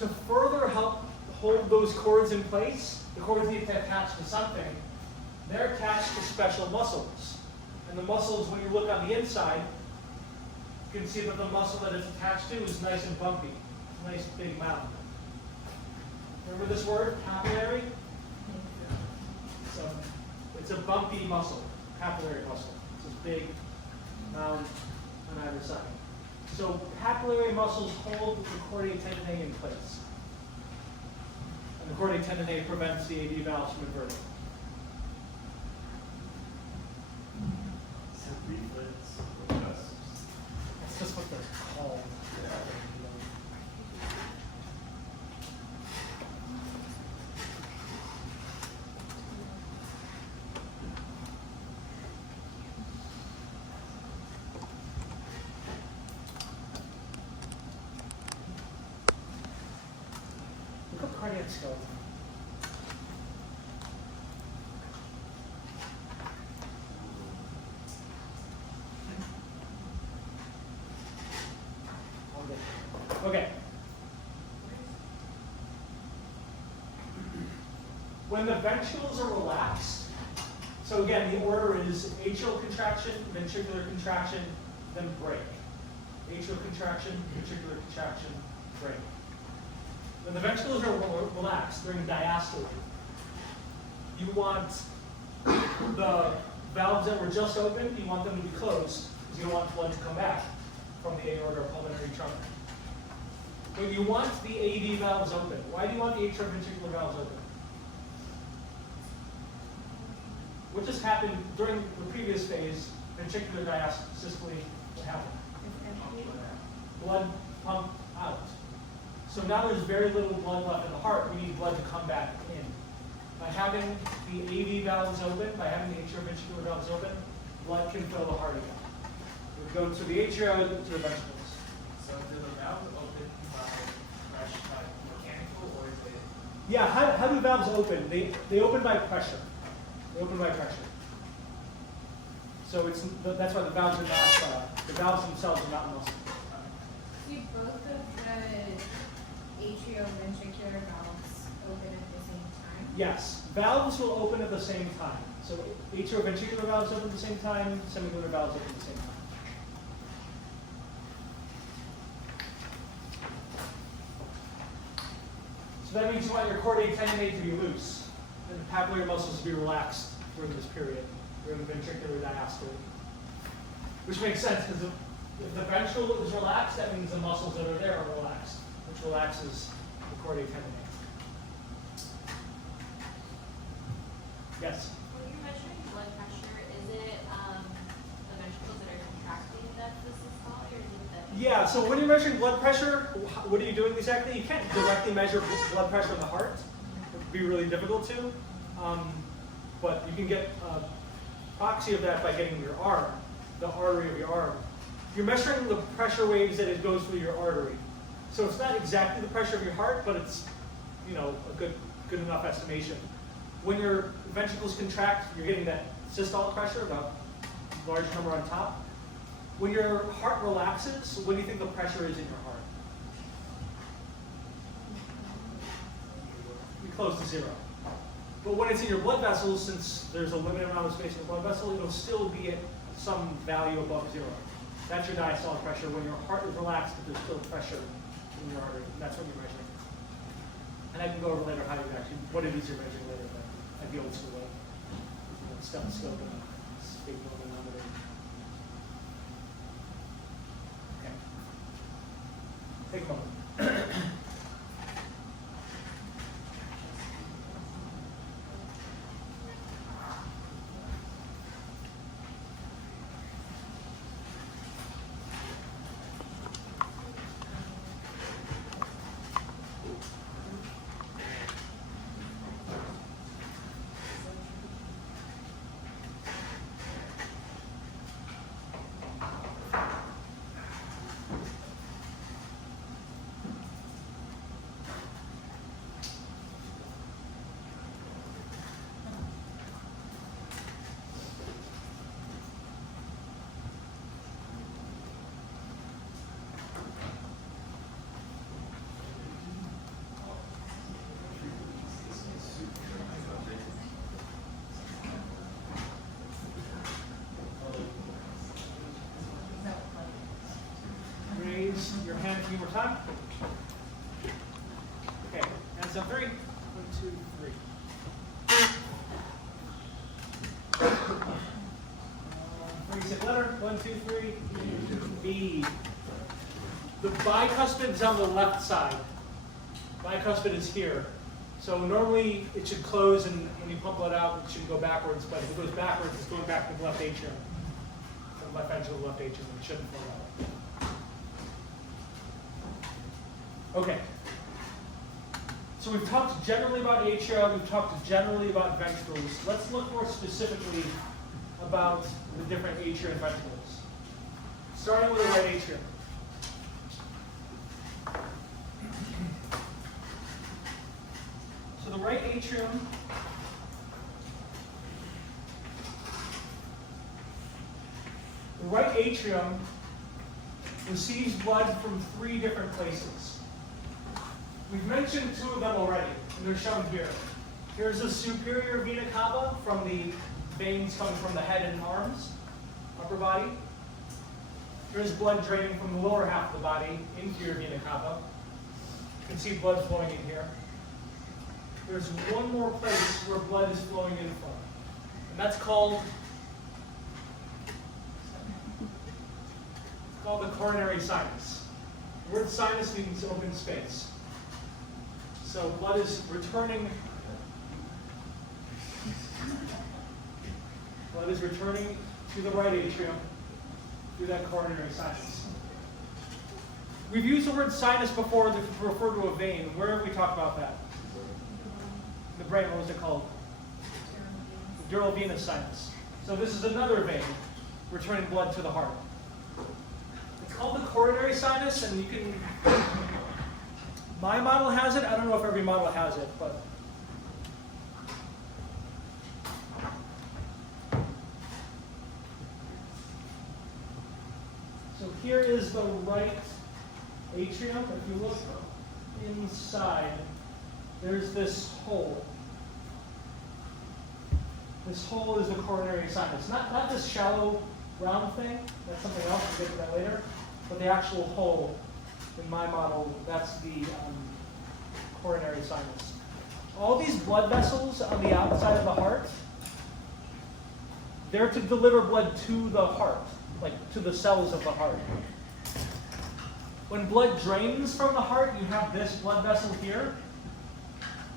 To further help hold those cords in place, the cords need to attach to something. They're attached to special muscles. And the muscles, when you look on the inside, you can see that the muscle that it's attached to is nice and bumpy. It's a nice big mound. Remember this word, capillary? So it's a bumpy muscle, capillary muscle. It's a big mound on either side. So capillary muscles hold the chordae tendineae in place. And the chordae tendineae prevents the AV valves from inverting. That's just what they're called. Look up cardiac skeleton. Okay. When the ventricles are relaxed, so again, the order is atrial contraction, ventricular contraction, then break. Atrial contraction, ventricular contraction, break. When the ventricles are relaxed during diastole, you want the valves that were just opened, you want them to be closed, because you don't want blood to come back from the aorta or pulmonary trunk. But you want the AV valves open. Why do you want the atrioventricular valves open? What just happened during the previous phase, ventricular diastole, what happened? Blood pumped out. So now there's very little blood left in the heart. We need blood to come back in. By having the AV valves open, by having the atrioventricular valves open, blood can fill the heart again. We go to the atria, to the ventricles. So do the valves open by pressure, by mechanical, or is it? Yeah, how do valves open? They open by pressure. They open by pressure. So that's why the valves are not, the valves themselves are not muscle. Do both of the atrioventricular valves open at the same time? Yes, valves will open at the same time. So atrioventricular valves open at the same time, semilunar valves open at the same time. So that means you want your chordae tendinate to be loose and the papillary muscles to be relaxed during this period, during the ventricular diastole. Which makes sense because if the ventricle is relaxed, that means the muscles that are there are relaxed, which relaxes the chordae tendinate. Yes? When you're measuring blood pressure, is it the ventricles that are contracting that's the systole, or is it the? Yeah, so when you're measuring blood pressure, what are you doing exactly? You can't directly measure blood pressure in the heart. It would be really difficult to. But you can get a proxy of that by getting your arm, the artery of your arm. You're measuring the pressure waves that it goes through your artery. So it's not exactly the pressure of your heart, but it's, you know, a good enough estimation. When your ventricles contract, you're getting that systolic pressure, about a large number on top. When your heart relaxes, what do you think the pressure is in your heart? You're close to zero. But when it's in your blood vessels, since there's a limited amount of space in the blood vessel, it'll still be at some value above zero. That's your diastolic pressure when your heart is relaxed, but there's still pressure in your artery. And that's what you're measuring. And I can go over later how you actually, what it is you're measuring later, but I'd be old school way. Stethoscope and a sphygmomanometer. Okay. Take a moment. Raise your hand a few more times. Okay, hands up 3. 1, 2, 3. Three, say letter. 1, 2, 3. B. The bicuspid is on the left side. Bicuspid is here. So normally it should close, and when you pump blood out, it should go backwards. But if it goes backwards, it's going back to the left atrium. From left ventricle to the left atrium. It shouldn't flow out. Okay. So we've talked generally about atria, we've talked generally about ventricles. Let's look more specifically about the different atria and ventricles. Starting with the right atrium. So the right atrium receives blood from 3 different places. We've mentioned 2 of them already, and they're shown here. Here's the superior vena cava from the veins coming from the head and arms, upper body. Here's blood draining from the lower half of the body, inferior vena cava. You can see blood flowing in here. There's one more place where blood is flowing in from, and that's called the coronary sinus. The word sinus means open space. So blood is returning. Blood is returning to the right atrium through that coronary sinus. We've used the word sinus before to refer to a vein. Where have we talked about that? The brain, what was it called? The dural venous sinus. So this is another vein returning blood to the heart. It's called the coronary sinus, and you can, my model has it. I don't know if every model has it, but so here is the right atrium. If you look inside, there's this hole. This hole is the coronary sinus. Not this shallow round thing. That's something else. We'll get to that later. But the actual hole in my model, that's the coronary sinus. All these blood vessels on the outside of the heart, they're to deliver blood to the heart, like to the cells of the heart. When blood drains from the heart, you have this blood vessel here,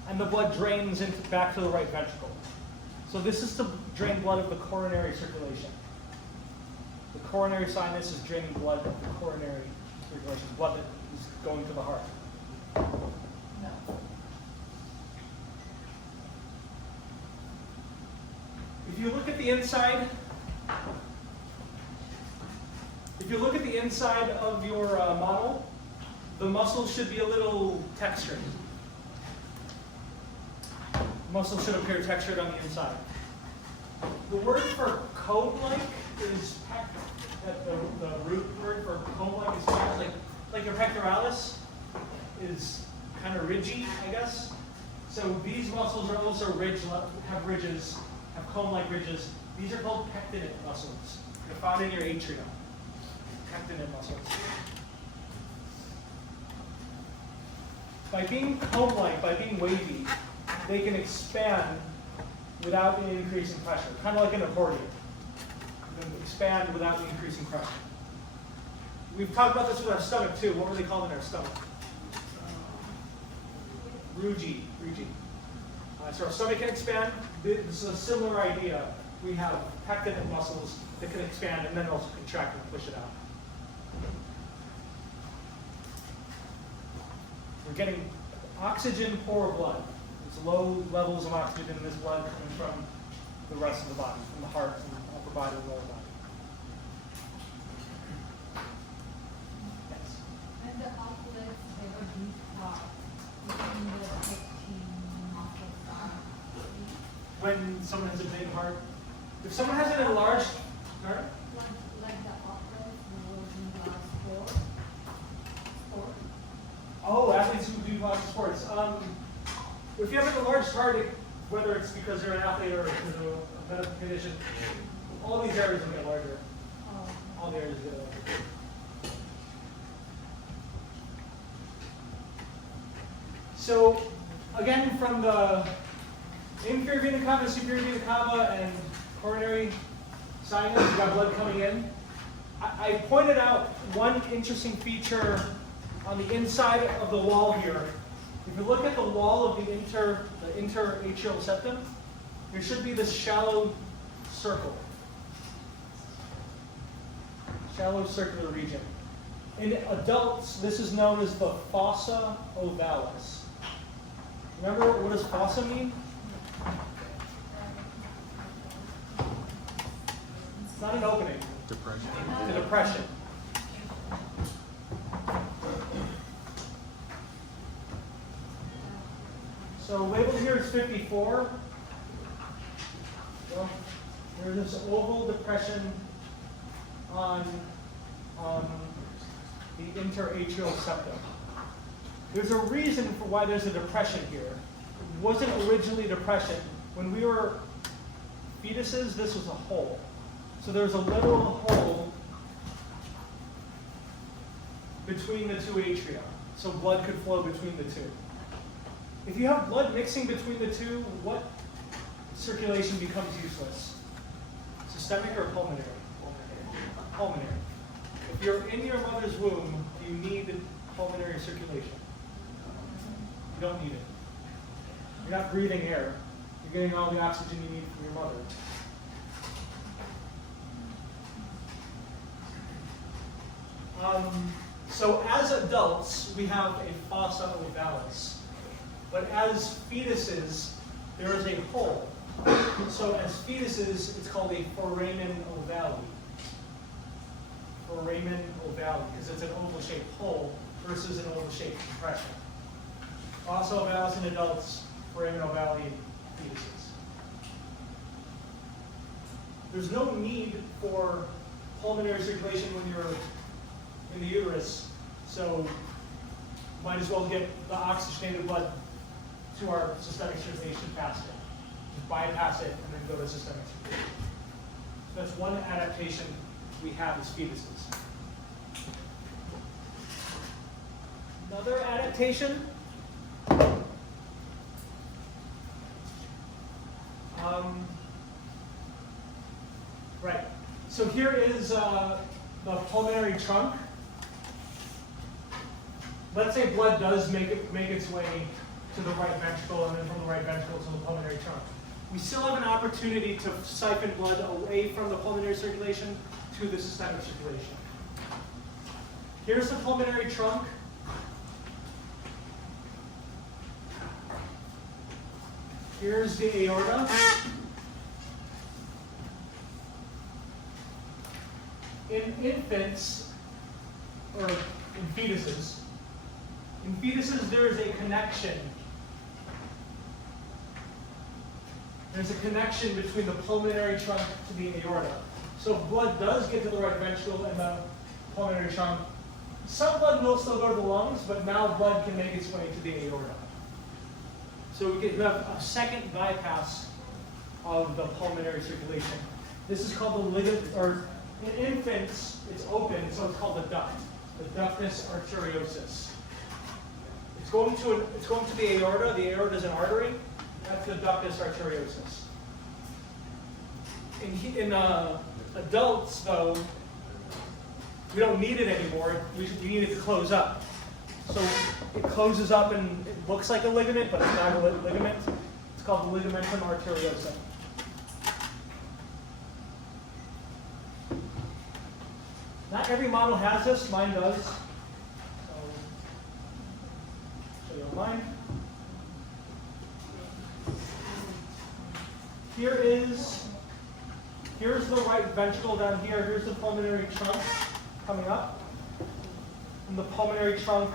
and the blood drains back to the right ventricle. So this is to drain blood of the coronary circulation. The coronary sinus is draining blood of the coronary circulation, blood that is going to the heart. If you look at the inside, of your model, the muscles should be a little textured. Muscles should appear textured on the inside. The word for cone-like is pect. The root word for cone-like is pect. Like your pectoralis is kind of ridgy, I guess. So these muscles are also have ridges, have cone-like ridges. These are called pectinate muscles. They're found in your atrium. Pectinate muscles. By being cone-like, by being wavy, they can expand without an increase in pressure, kind of like an accordion. You can expand without an increase in pressure. We've talked about this with our stomach too. What were they called in our stomach? Rugi. So our stomach can expand. This is a similar idea. We have pectinate muscles that can expand and then also contract and push it out. We're getting oxygen-poor blood. There's low levels of oxygen in this blood coming from the rest of the body, from the heart, from the upper body and lower body. Yes? And the outlets, they are deep between the pectin muscles. When someone has a big heart, if someone has an enlarged heart, Like the outlets in the sport. oh, athletes who do lots of sports. If you have an enlarged heart, whether it's because you're an athlete or because of a medical condition, all these areas will get larger. All the areas will get larger. So, again, from the inferior vena cava, superior vena cava, and coronary sinus, you got blood coming in. I pointed out one interesting feature on the inside of the wall here. If you look at the wall of the interatrial septum, there should be this shallow circle. Shallow circular region. In adults, this is known as the fossa ovalis. Remember, what does fossa mean? It's not an opening. Depression. It's a depression. So labeled here is 54. Well, there's this oval depression on the interatrial septum. There's a reason for why there's a depression here. It wasn't originally depression. When we were fetuses, this was a hole. So there's a literal hole between the two atria. so blood could flow between the two. If you have blood mixing between the two, what circulation becomes useless? Systemic or pulmonary? Pulmonary. If you're in your mother's womb, do you need pulmonary circulation? You don't need it. You're not breathing air. You're getting all the oxygen you need from your mother. So as adults, we have a fossa ovalis. But as fetuses, there is a hole. So as fetuses, it's called a foramen ovale. Foramen ovale, because it's an oval-shaped hole versus an oval-shaped compression. Fossa ovalis in adults, foramen ovale in fetuses. There's no need for pulmonary circulation when you're in the uterus, so might as well get the oxygenated blood to our systemic circulation faster. Just bypass it and then go to systemic circulation. So that's one adaptation we have as fetuses. Another adaptation. Right. So here is the pulmonary trunk. Let's say blood does make its way to the right ventricle and then from the right ventricle to the pulmonary trunk. We still have an opportunity to siphon blood away from the pulmonary circulation to the systemic circulation. Here's the pulmonary trunk. Here's the aorta. In infants, or in fetuses, there is a connection. There's a connection between the pulmonary trunk to the aorta. So if blood does get to the right ventricle and the pulmonary trunk, some blood will still go to the lungs, but now blood can make its way to the aorta. So we have a second bypass of the pulmonary circulation. This is called the ligament, or in infants, it's open, so it's called the duct, the ductus arteriosus. It's going to the aorta. The aorta is an artery. That's the ductus arteriosus. In adults, though, we don't need it anymore. We need it to close up. So it closes up and it looks like a ligament, but it's not a ligament. It's called the ligamentum arteriosum. Not every model has this. Mine does. So, show you mine. Here's the right ventricle down here. Here's the pulmonary trunk coming up. From the pulmonary trunk,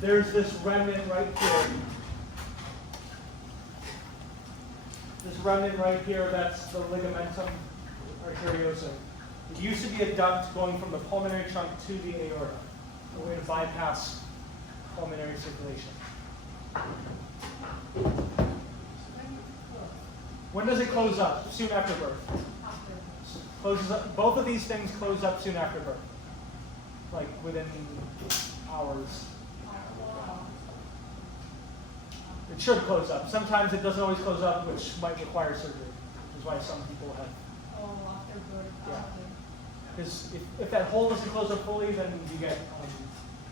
there's this remnant right here. This remnant right here, that's the ligamentum arteriosum. It used to be a duct going from the pulmonary trunk to the aorta, a way to bypass pulmonary circulation. When does it close up? Soon after birth. Closes up. Both of these things close up soon after birth, like within hours. It should close up. Sometimes it doesn't always close up, which might require surgery, which is why some people have. Oh, after birth. Yeah. Because if that hole doesn't close up fully, then you get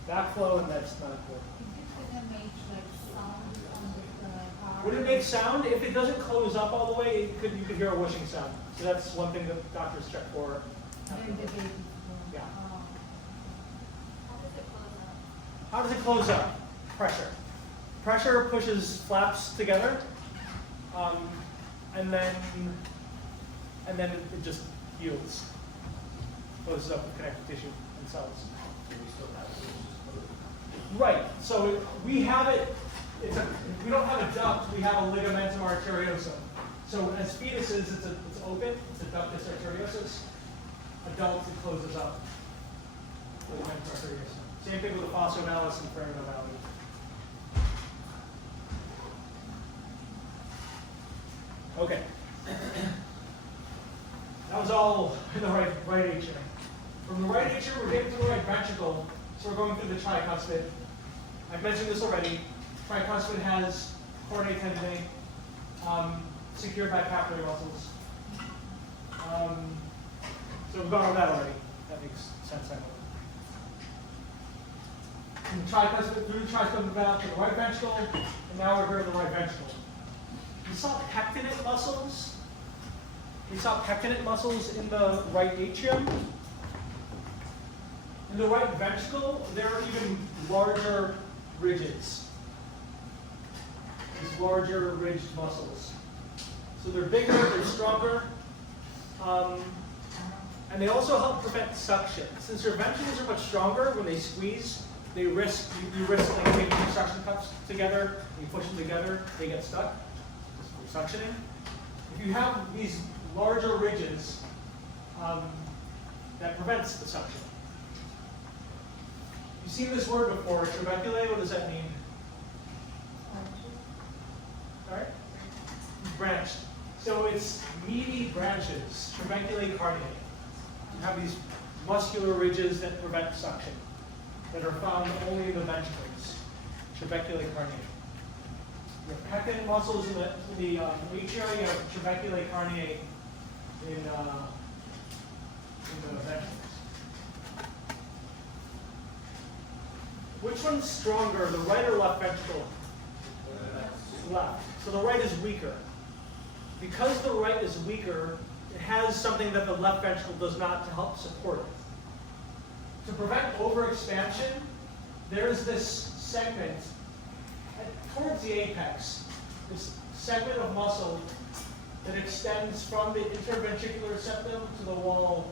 backflow, and that's not good. Is it gonna make like sound on the car? Would it make sound? If it doesn't close up all the way, you could hear a whooshing sound. So that's one thing that doctors check for. When the baby's born. Yeah. Oh. How does it close up? How does it close up? Pressure. Pressure pushes flaps together, and then it just heals. Closes up with connective tissue and cells. Right. So we have it. We don't have a duct. We have a ligamentum arteriosum. So as fetuses, it's open. It's a ductus arteriosus. Adults, it closes up. Ligamentum arteriosum. Same thing with the fossa ovalis and foramen ovale. Okay. That was all in the right atrium. From the right atrium, we're getting to the right ventricle. So we're going through the tricuspid. I've mentioned this already. Tricuspid has coronary tendinae secured by papillary muscles. So we've gone over that already. That makes sense, I hope. From the tricuspid, through the tricuspid valve to the right ventricle, and now we're here at the right ventricle. We saw pectinate muscles. We saw pectinate muscles in the right atrium. In the right ventricle, there are even larger ridges. These larger ridged muscles. So they're bigger, they're stronger, and they also help prevent suction. Since your ventricles are much stronger, when they squeeze, you risk like taking two suction cups together, and you push them together, they get stuck from suctioning. If you have these larger ridges, that prevents the suction. You've seen this word before, trabeculae. What does that mean? Sorry? Branched. So it's meaty branches, trabeculae carneae. You have these muscular ridges that prevent suction, that are found only in the ventricles, trabeculae carneae. You have pectinate muscles in the atria, you have trabeculae carneae in the ventricles. Which one's stronger, the right or left ventricle? Left. So the right is weaker. Because the right is weaker, it has something that the left ventricle does not to help support it. To prevent overexpansion, there's this segment towards the apex, this segment of muscle that extends from the interventricular septum to the wall,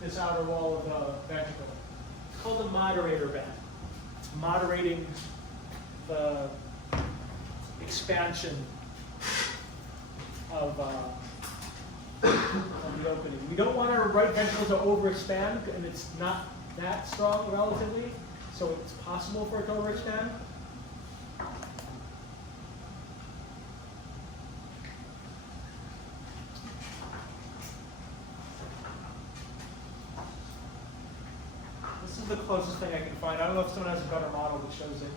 this outer wall of the ventricle. It's called the moderator band. It's moderating the expansion of the opening. We don't want our right ventricle to overexpand, and it's not that strong relatively, so it's possible for it to overexpand. This is the closest thing I can find. I don't know if someone has a better model that shows it.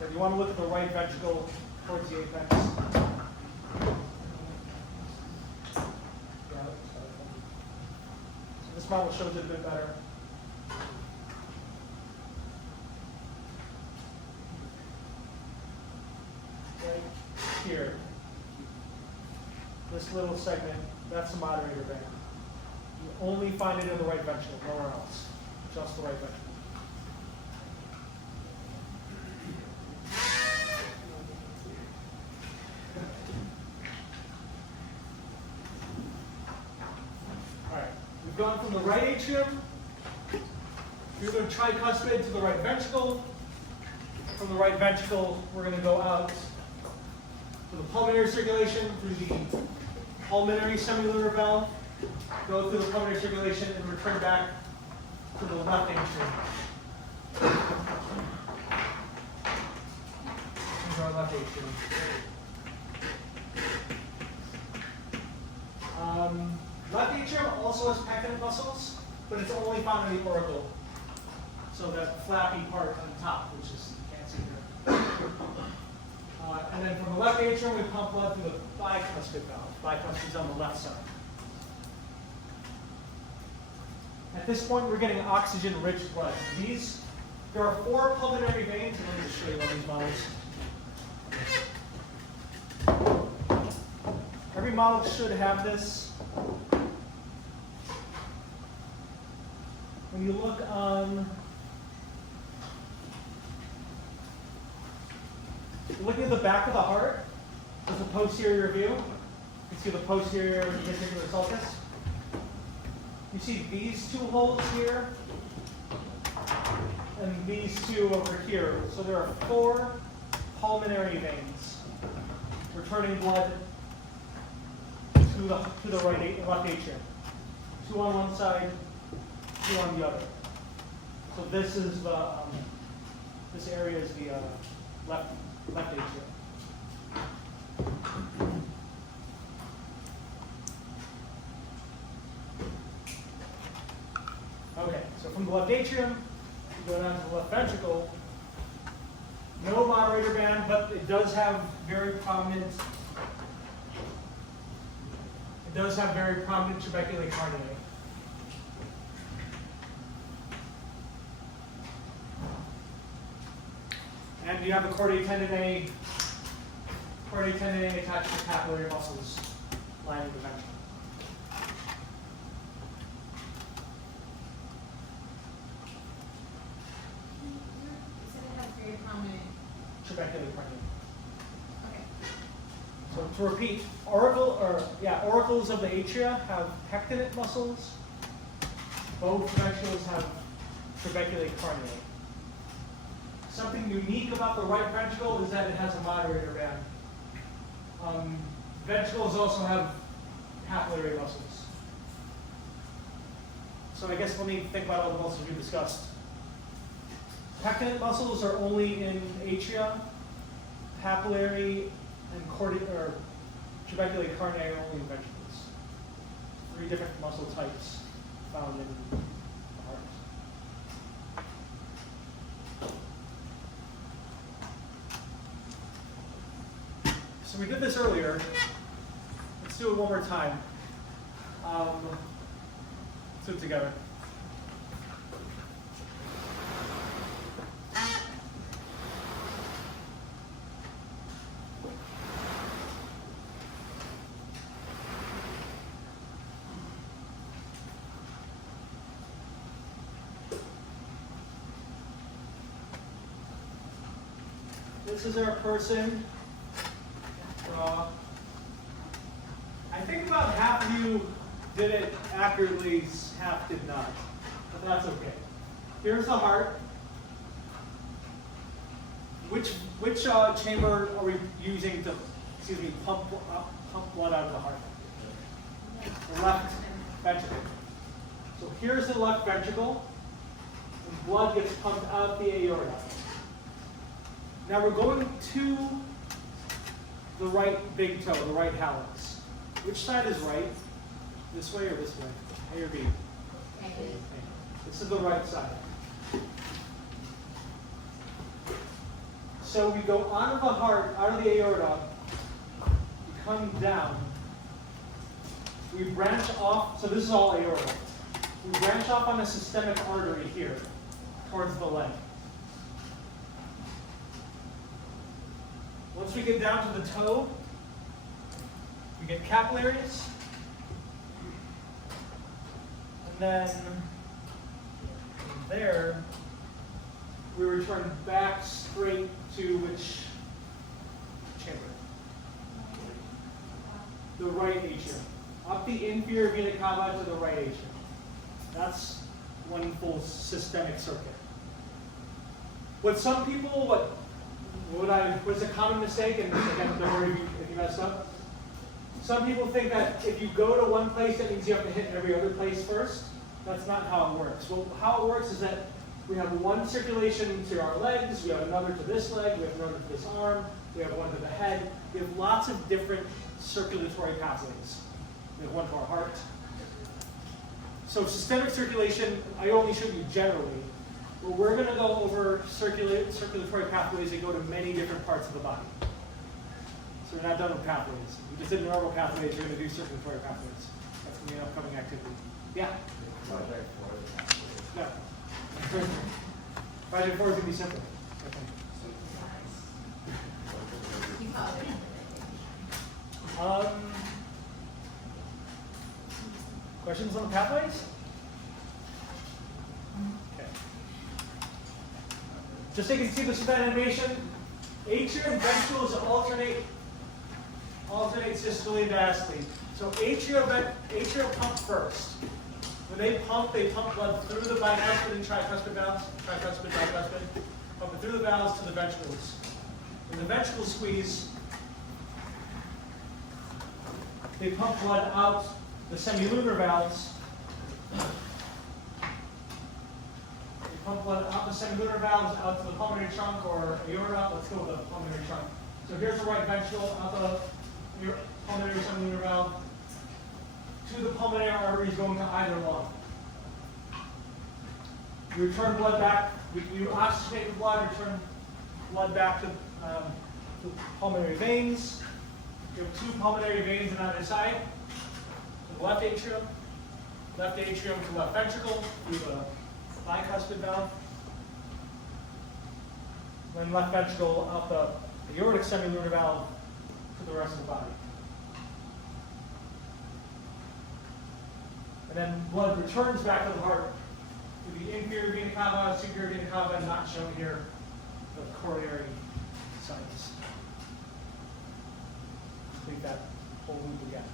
But you want to look at the right ventricle towards the apex. This model shows it a bit better. Right here, this little segment, that's the moderator band. You only find it in the right ventricle, nowhere else. Just the right ventricle. Gone from the right atrium through the tricuspid to the right ventricle. From the right ventricle, we're going to go out to the pulmonary circulation through the pulmonary semilunar valve, go through the pulmonary circulation, and return back to the left atrium. Here's our left atrium. Left atrium also has pectinate muscles, but it's only found in the auricle. So that flappy part on top, which is, you can't see here. And then from the left atrium, we pump blood through the bicuspid valve. Bicuspid is on the left side. At this point, we're getting oxygen-rich blood. There are 4 pulmonary veins, and let me just show you one of these models. Every model should have this. When you look on, looking at the back of the heart, there's a posterior view. You can see the posterior ventricular sulcus. You see these 2 holes here, and these 2 over here. So there are 4 pulmonary veins returning blood to the left atrium. 2 on one side, 2 on the other. So this is this area is the left atrium. Okay, so from the left atrium, You go down to the left ventricle. No moderator band, but it does have very prominent. It does have very prominent trabecular cardiac. And you have the chordae tendineae attached to capillary muscles lining the ventricle. You said it has very prominent, Trabecular cardiac. okay. So to repeat, auricles of the atria have pectinate muscles. Both ventricles have trabecular cardiac. Something unique about the right ventricle is that it has a moderator band. Ventricles also have capillary muscles. So I guess let me think about all the muscles we discussed. Pectinate muscles are only in atria. Papillary and trabecular cardiac are only in ventricles. 3 different muscle types found in the heart. So we did this earlier. Let's do it one more time. Let's do it together. This is our person. I think about half of you did it accurately, half did not. But that's okay. Here's the heart. Which chamber are we using to, pump blood out of the heart? The left ventricle. So here's the left ventricle. And blood gets pumped out the aorta. Now we're going to the right big toe, the right hallux. Which side is right? This way or this way? A or B? Okay. This is the right side. So we go out of the heart, out of the aorta, we come down. We branch off, so this is all aorta. We branch off on a systemic artery here, towards the leg. Once we get down to the toe, we get capillaries. And then from there, we return back straight to which chamber? The right atrium. Up the inferior vena cava to the right atrium. That's one full systemic circuit. What some people, what's a common mistake, and again, don't worry if you messed up. Some people think that if you go to one place, that means you have to hit every other place first. That's not how it works. Well, how it works is that we have one circulation to our legs, we have another to this leg, we have another to this arm, we have one to the head. We have lots of different circulatory pathways. We have one to our heart. So systemic circulation, I only showed you generally. But we're going to go over circulatory pathways that go to many different parts of the body. So we're not done with pathways. We just did normal pathways, we're going to do circulatory pathways. That's going to be an upcoming activity. Yeah? Project 4. No. Project 4 is going to be simple. Okay. You call it. Questions on the pathways? Okay. Just so you can see this animation, atrium and ventricles alternate systole and diastole. So atria pump first. When they pump blood through the bicuspid and tricuspid valves, tricuspid, bicuspid, pump it through the valves to the ventricles. When the ventricles squeeze, they pump blood out the semilunar valves. They pump blood out the semilunar valves, out to the pulmonary trunk or aorta. Let's go with the pulmonary trunk. So here's the right ventricle, out the pulmonary semilunar valve, to the pulmonary arteries going to either lung. We return blood back, You oxygenate the blood, return blood back to the pulmonary veins. You have two pulmonary veins on either side. The left atrium to left ventricle. You have a bicuspid valve. Then left ventricle out the aortic semilunar valve to the rest of the body. And then blood returns back to the heart to the inferior vena cava, superior vena cava, not shown here, the coronary sites. Complete that whole loop again.